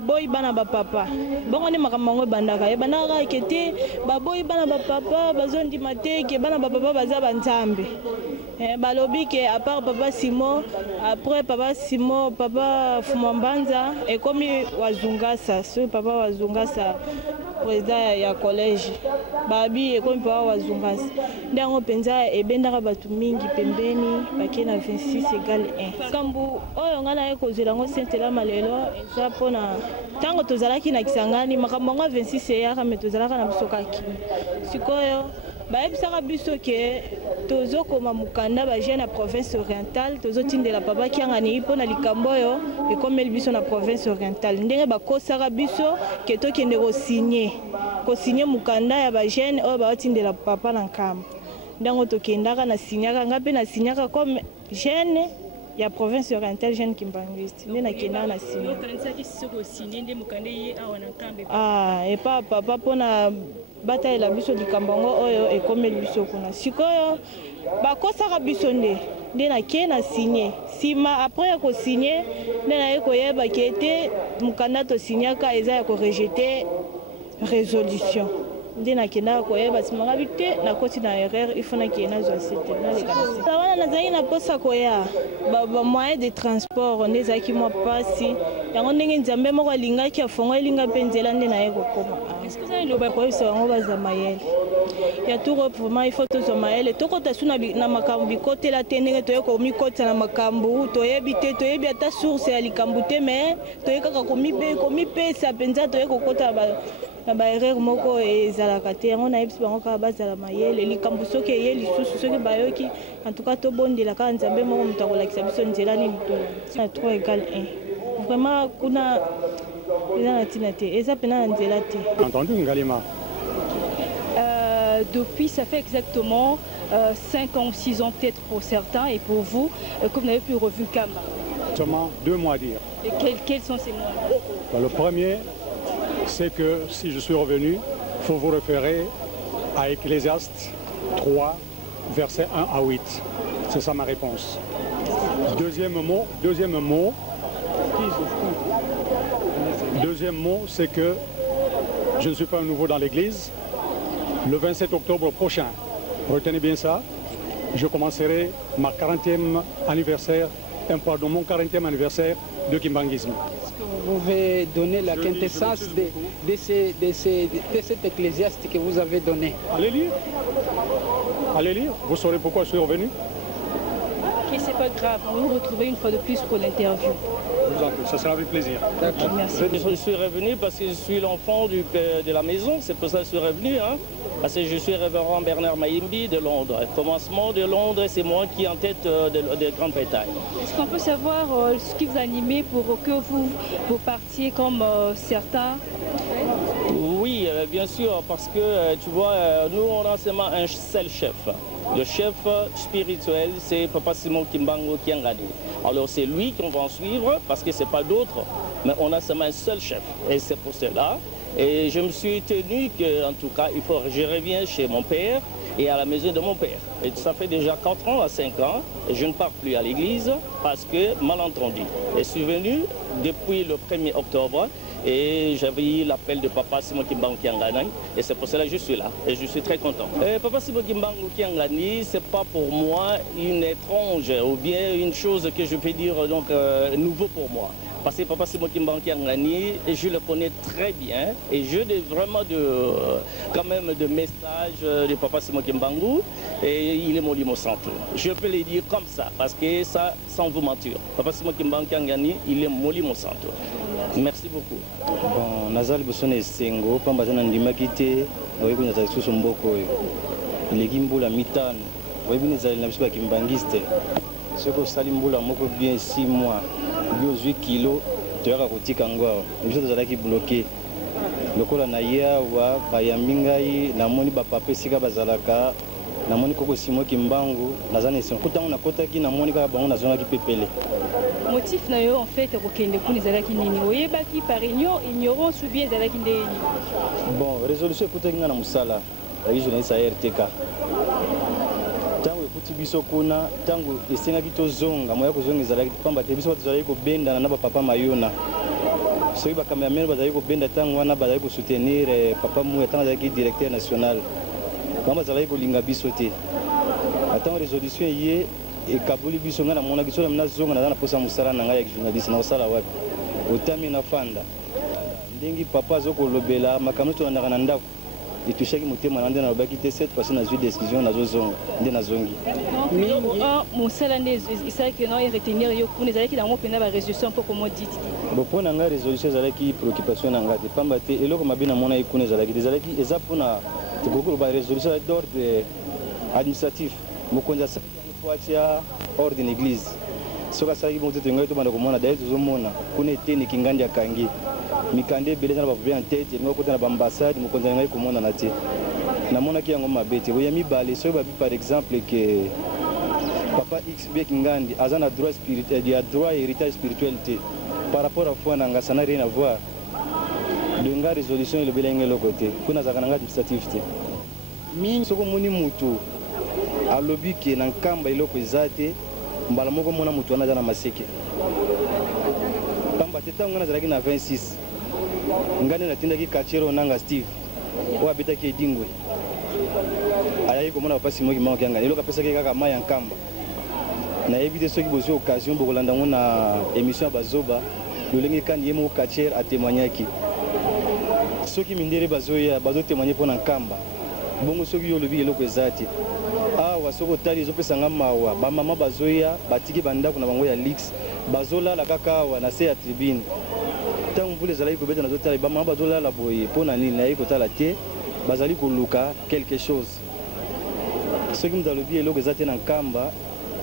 boy bana ba papa bongo ni makambo ngo bandaka e banda ka kete ba boy bana ba papa bazondi mateke bana ba papa baza banzambe balobi ke à part Papa Simon, après Papa Simon, Papa Fumambanza et comme Wazungasa, ce Papa Wazungasa président ya collège babi et comme Papa Wazungasa ndango penza e bendaka batu mingi pembeni bakena 26 égale 1 kambu oyo ngana ekozela ngo sentela malelo eza pona tango tozalaki na Kisangani makambo ngo 26 eyaka me tozalaka na bisokaki sikoyo bayebisaka biso ke tozokoma mukanda baje na province orientale tozotindela papa kiangani mpo na likambo oyo ekomeli biso na province orientale ndenge bakosaka biso ke tokende kosinye mukanda ya bajene oyo baotindela papa na Nkamba ndango tokendaka na signaka nga mpe na signaka comme jeune ya province orientale jeune kimbanguiste nde nakendaka na signa epa papa mpona batalela biso likambo yango oyo ekomeli biso kuna sikoyo bakosaka biso nde nake na signe nsima apres ya kosigne nde naye koyeba ke ete mokanda tosignaka eza ya korejete résolution nde nakendaka koyeba nsima ngabi te nakoti na erreur ifo nakende nazwa sete wana nazalaki na mposa koya bamoyen de transport nde ezalaki mwa mpasi yango ndenge nzambe moko alingaki afongo elinga mpe nzela nde na ye kokoma koyebisa bango baza mayele ya turo vraiment ifo tozwa mayele tokota su na makambo bikotela te ndenge toye komikotisa na makambo toyebi te toyebi ata source ya likambo te me toye kaka komipesa mpenza toye kokota na baerreur moko ezalaka te yango nayebisi bango kaka bazala mayele likambo soki eye lisusu soki bayoki antuka tobondela kaka nzambe moko moto akolakisa biso nzela nini na 3 égale 1 vraiment kuna eza na ntina te eza mpena na nzela te. Entendu Ngalima. Depuis, ça fait exactement 5 ans ou 6 ans peut-être pour certains et pour vous, que vous n'avez plus revu Kamba. Seulement 2 mois à dire. Et quels sont ces mois? Le premier, c'est que si je suis revenu, il faut vous référer à Ecclésiaste 3, versets 1 à 8. C'est ça ma réponse. Deuxième mot, c'est que je ne suis pas à nouveau dans l'église. Le 27 octobre prochain, retenez bien ça, je commencerai mon 40e anniversaire de kimbanguisme. Est-ce que vous pouvez donner la quintessence de cet ecclésiaste que vous avez donné? Allez lire, vous saurez pourquoi je suis revenu. Ok, c'est pas grave, on va vous retrouver une fois de plus pour l'interview. Ça sera avec plaisir. Okay, merci. Je suis revenu parce que je suis l'enfant de la maison, c'est pour ça que je suis revenu. Parce que je suis révérend Bernard Mayimbi de Londres. Commencement de Londres, c'est moi qui est en tête de Grande-Bretagne. Est-ce qu'on peut savoir ce qui vous a animé pour que vous partiez comme certains? Oui, bien sûr, parce que tu vois, nous on a seulement un seul chef. Le chef spirituel, c'est Papa Simon Kimbangu Kiangani. Alors c'est lui qu'on va en suivre parce que c'est pas d'autres, mais on a seulement un seul chef. Et c'est pour cela. Et je me suis tenu que, en tout cas, je reviens chez mon père et à la maison de mon père. Et ça fait déjà 4 ans à 5 ans et je ne pars plus à l'église parce que malentendu. Et je suis venu depuis le 1er octobre et j'avais eu l'appel de Papa Simon Kimbangu Kiangani et c'est pour cela que je suis là et je suis très content. Papa Simon Kimbangu Kiangani, c'est pas pour moi une étrange ou bien une chose que je peux dire donc nouveau pour moi. Parce que Papa Simon Kimbangu Kiangani, je le connais très bien et je n'ai vraiment quand même de messages de Papa Simon Kimbangu et il est mon limo centre. Je peux le dire comme ça parce que ça, sans vous mentir. Papa Simon Kimbangu Kiangani, il est mon limo centre. Merci beaucoup. Bon, Nazal Bosone Sengo, Pambazana Ndimakite, Webina Tatsu Mboko, Legimboula Mitan, Webina Zalina Kimbangiste, Soko Salimboula Moko bien 6 mois. 8 kilos, tu as raconté Kangwa. Nous sommes bloqués. Le col na yawa bayambingai na moni ba pape sika bazalaka na moni koko Simon Kimbangu na zane son kota on a kota ki na moni ka bango na zona ki pepele. Motif na yo en fait kokende kuni zalaki nini oyebaki par ignorance ou bien zalaki ndeni. Bon, résolution kota kinga na musala la journaliste à RTK. Tango ekuti biso kuna tango esengaki tozonga moya kozonga ezalaki pamba te biso bazalaki kobenda na papa mayona soki bakameramen bazalaki kobenda tango wana bazalaki kosoutenir papa muya tango azalaki directeur national bango bazalaki kolinga biso te atango résolution ye ekaboli biso ngai namonaki so nazonga naza na posa mosala na ngai ya journaliste na kosala wapi otami na fanda ndenge papa azokolobela makambo tolandaka na ndako etouchaki motema na nde nalobaki te cette fois-ci nazwi décision nazozonga nde nazongi mosala nde esalaki no eretenir yo kuna ezalaki nango mpena barésolution mpo komo diti bo mpo na ngai résolution ezalaki préoccupation na ngai te pamba te eloko mabe namonaki kuna ezalaki te ezalaki eza mpona tekokoloba résolution d'ordre administratif mokonzi asalaki atia ordre na église soki asalaki bongo te tongai tobanda komona daye tozomona kuna eteni kingandi akangi mikande ebele eza na baproblème ya tete elingi okota na baambassade mokonzi na ngai komonana te namonaki yango mabe te oya mibale soki babi par exemple ke papa x bek ngandi aza na droit spirituel ya droit héritage spirituel te par rapport à foi na nga ça n'a rien à voir donga résolution elobela yango eloko te kuna azalaka na nga administratif te mingi soki omoni motu alobi ke na nkamba eloko eza te mbala moko mona motu wana aza na maseke pamba te ntango nga nazalaki na 26 nga nde natindaki kachere onanga steve oyo abetaki edingwe ayaki komona papa Simon Kimbangu Kiangani eloko apesaki kaka mai ya nkamba nayebi te soki bozwi occasion bokolanda ngo na émission ya bazoba lolenge kandi yemo katier a témoignaki soki mindere bazoya bazo témoigner pour nkamba bongo soki yo lobi eloko ezati awa soko tali ezopesa nga mawa bamama bazoya batiki bandako na bango ya lix bazolala kaka awa na se ya tribune ntango mvula ezalaki kobeta nazotala bamama bazolala boye mpo na nini nayebi kotala te bazali koluka quelque chose soki moto alobi eloko eza te na nkamba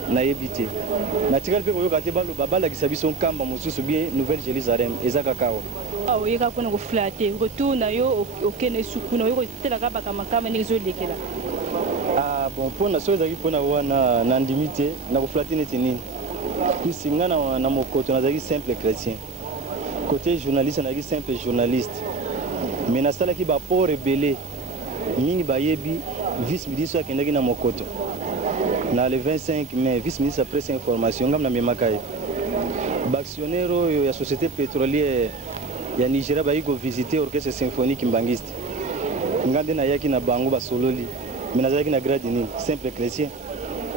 nayebi te natikali mpe koyoka te baloba balakisa biso nkamba mosusu bie nouvelle jérusalem eza kaka awa oyeka mpona kofula te retour na yo okende sukuna oyo kotelaka bakamakama ndenge ezolekela bon mpona soki ezalaki mpona wana nandimi te nakofula te neti nini puisi nga na mokoto nazalaki simple chrétien côté journaliste nazalaki simple journaliste mais nasalaki baport ebele mingi bayebi vice ministre akendaki na mokoto na le 25 mai vice ministre apres information ngam namemaka ye baactionnaire oyo ya société pétrolière ya Nigeria bayi kovisite orchestre symphonique mbangiste nga nde nayaki na bango basololi mais nazalaki na grade nini simple chrétien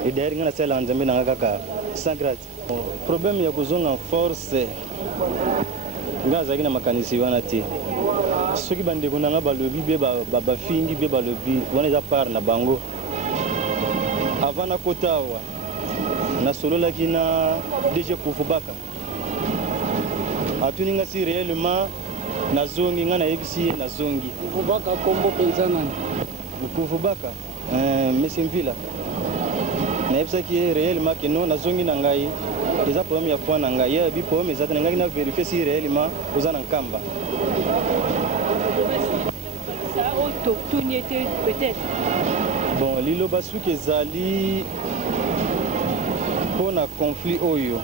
et d'ailleurs nga nasalaka nzambe nanga kaka sans grade problème ya kozonga force nga azalaki na makanisi wana te soki bandeko nanga balobi be bafingi be balobi wana eza part na bango avant nakota awa nasololaki na DG Kufubaka atuni nga si réellement nazongi nga nayebisi ye nazongi Kufubaka kombo penza nani Kufubaka monsieur Mvila nayebisaki ye réellement ke non nazongi na ngai eza problème ya foi na ngai ye bi problème eza te na ngai na vérifier si réellement oza na nkamba bon liloba soki ezali mpona conflit oyo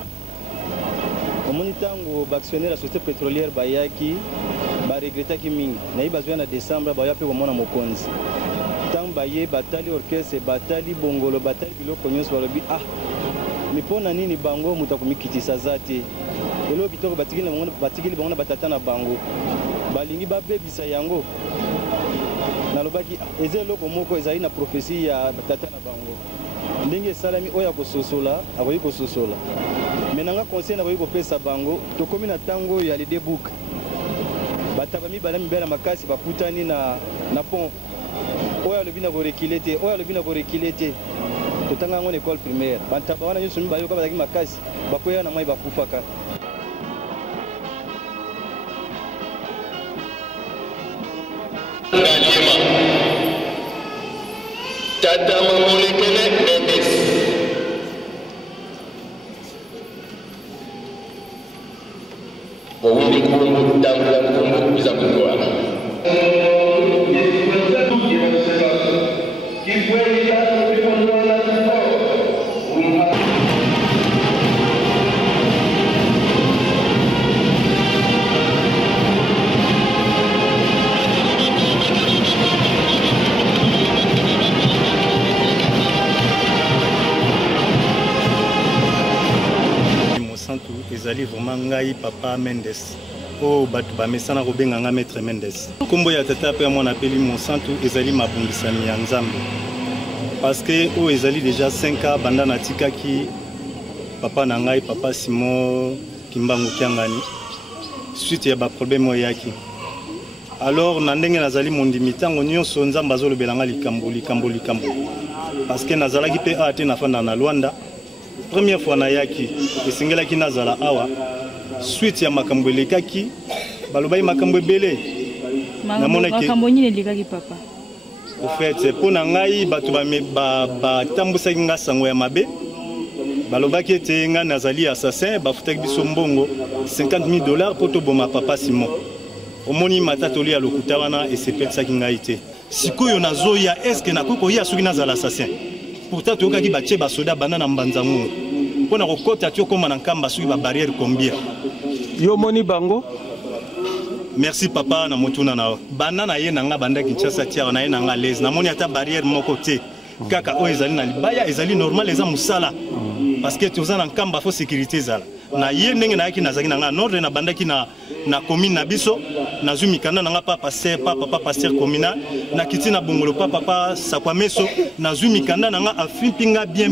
omoni ntango baactionnaire ya société pétrolière bayaki baregretaki mingi nayebi bazwya na décembre baya mpe komona mokonzi ntango baye batali orchestre batali bongolo batali biloko nyonso balobi mi mpona nini bango moto akomikitisa za te eloko kitoko batikili bango na batata na bango balingi babebisa yango nalobaki eza eloko moko ezali na prophétie ya batata na bango ndenge esalami oyo akososola akoki kososola me nanga conseil nakoki kopesa bango tokomi na ntango oyo ya lede book bataba mibale mibale makasi bakutani na pont oyo alobi na korekile te oyo alobi na korekile te totanga yango na école primaire bantaba wana nyonso mibale oyo bazalaki makasi bakwea na mai bakufaka Tata Mamolekele Mendes. Wawili kumbu tangula kumbu bisa kutuana. ezali vraiment ngai papa Mendes o bato bamesana kobenga nga maître Mendes kombo ya tata pe mwana apeli Monsanto ezali mabongisami ya nzambe parce que o ezali déjà 5 ans banda natikaki papa na ngai papa Simon Kimbangu Kiangani suite ya ba problème oyaki alors na ndenge nazali mondimi tango nyonso nzambe azolobela nga likambo parce que nazalaki pe ate na fanda na Luanda première fois nayaki esengelaki nazala awa suite ya makambo elekaki balobai makambo ebele makambo nini elekaki papa au fait pona ngai bato batambusaki nga sango ya mabe balobaki ete nga nazali assassin bafutaki biso mbongo $50,000 po toboma papa Simon omoni matatoli ya lokuta wana esepelisaki ngai te sikoyo nazoya eske nakoki koya soki nazala assassin pourtant toyokaki batie basoda banda na mbanzango mpona kokota ti okóma na nkamba soki babarrière combien yo moni bango merci papa na motuna na banda na ye na nga banda Kinshasa tiara na ye na nga lese namoni ata barrière moko te kaka oyo ezali na libaya ezali normal eza mosala parce que toza na nkamba fo sécurité ezala na ye ndenge nayaki nazalaki na nga nordre na bandaki na commune na biso nazwi mikanda na nga papa pasteur communal nakiti na bongolo papa sakwameso nazwi mikanda na nga afimpi nga bien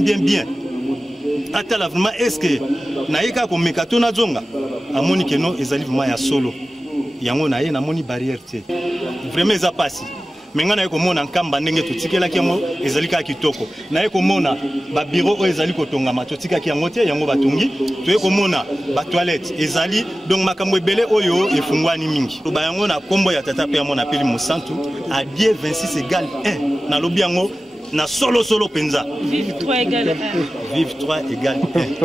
atala vraiment est-ce que nayeka komeka to nazonga amoni keno ezali vraiment ya solo yango na ye namoni barrière te vraiment eza pasi mais nga na ye komona nkamba ndenge totikelaki yango ezali kaka kitoko na ye komona babiro oyo ezali kotongama totikaki yango te yango batongi toye komona batoilette ezali donc makambo ebele oyo efungwani mingi toba yango na kombo ya tata pe ya mona peli mosantu a die 26 égale 1 na lobi yango na solo penza vive 3 égale 1 vive 3 égale 1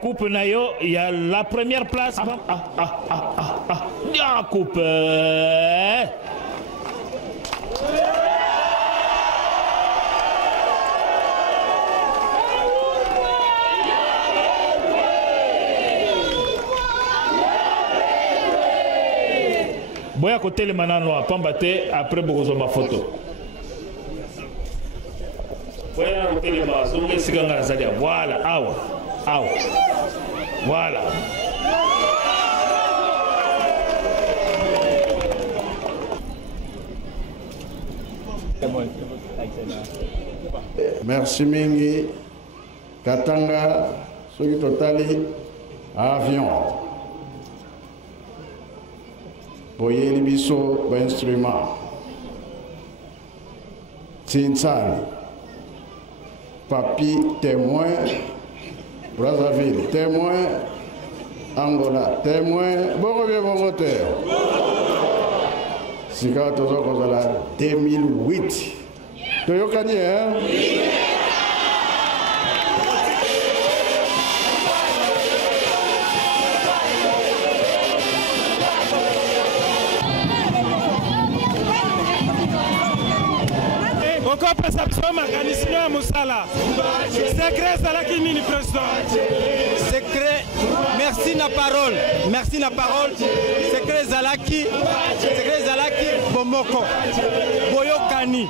Coupe nayo, il y a la première place. Coupe. Boya côté les manano à Pambate après beaucoup ma photo. Boya côté les manano, voilà, awa. Voilà. Merci mingi. Katanga, soki totali avion. Boyeli biso ba instrument. Tinsani. Papi témoin. Brazzaville, témoin, Angola, témoin, bon bien mon moteur. C'est quand on a 2008. Tu as gagné, hein? Encore perception mécanicien à Moussala. Secret Zalaki Mini Président. Secret, merci la parole. Merci la parole. Secret Zalaki Bomoko. Boyo Kani.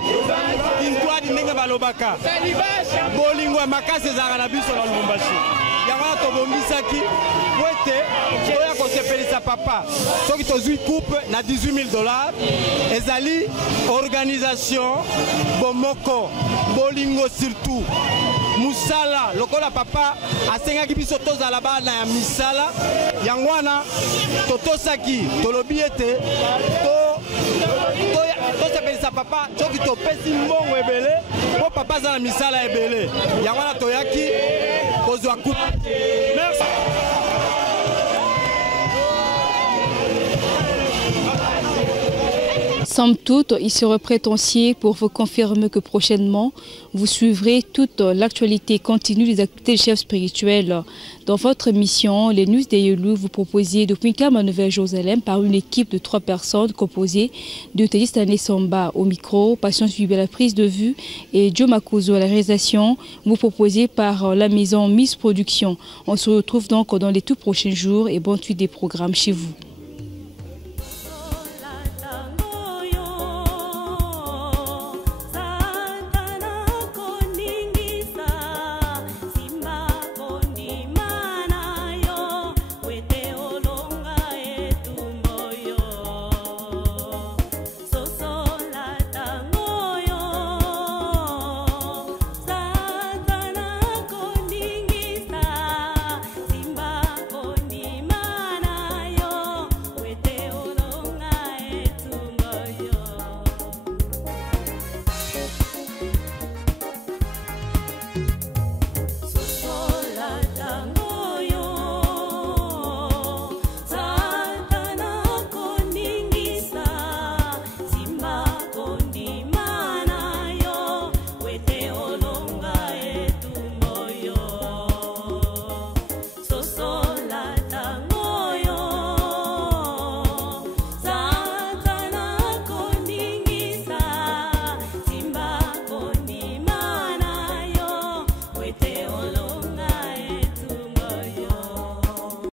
Intoi Dinenga Balobaka. Bolingo Makase Zaranabiso dans le Lubumbashi. Yamana Tobomisaki. Wete, Boya Kosepelisa Papa. Soki tozui coupe na $18,000. Ezali organisation Bomoko. Bolingo surtout. Musala, lokola papa asengaki biso tozala bana ya misala yangwana totosaki tolobi ete to sepelisa ça papa soki topesi mbongo ebele po papa aza na misala ebele yango wana toyaki kozwa coupe. Merci. Somme toute, il serait prétentieux pour vous confirmer que prochainement, vous suivrez toute l'actualité continue des activités de chefs spirituels. Dans votre émission, les News des Yelou, vous proposez depuis Kam à Nouvelle-Jérusalem par une équipe de 3 personnes composée de Teddy Stanley Samba au micro, Patience Bibi à la prise de vue et Joe Makuzo à la réalisation, vous proposez par la maison Miss Production. On se retrouve donc dans les tout prochains jours et bonne suite des programmes chez vous.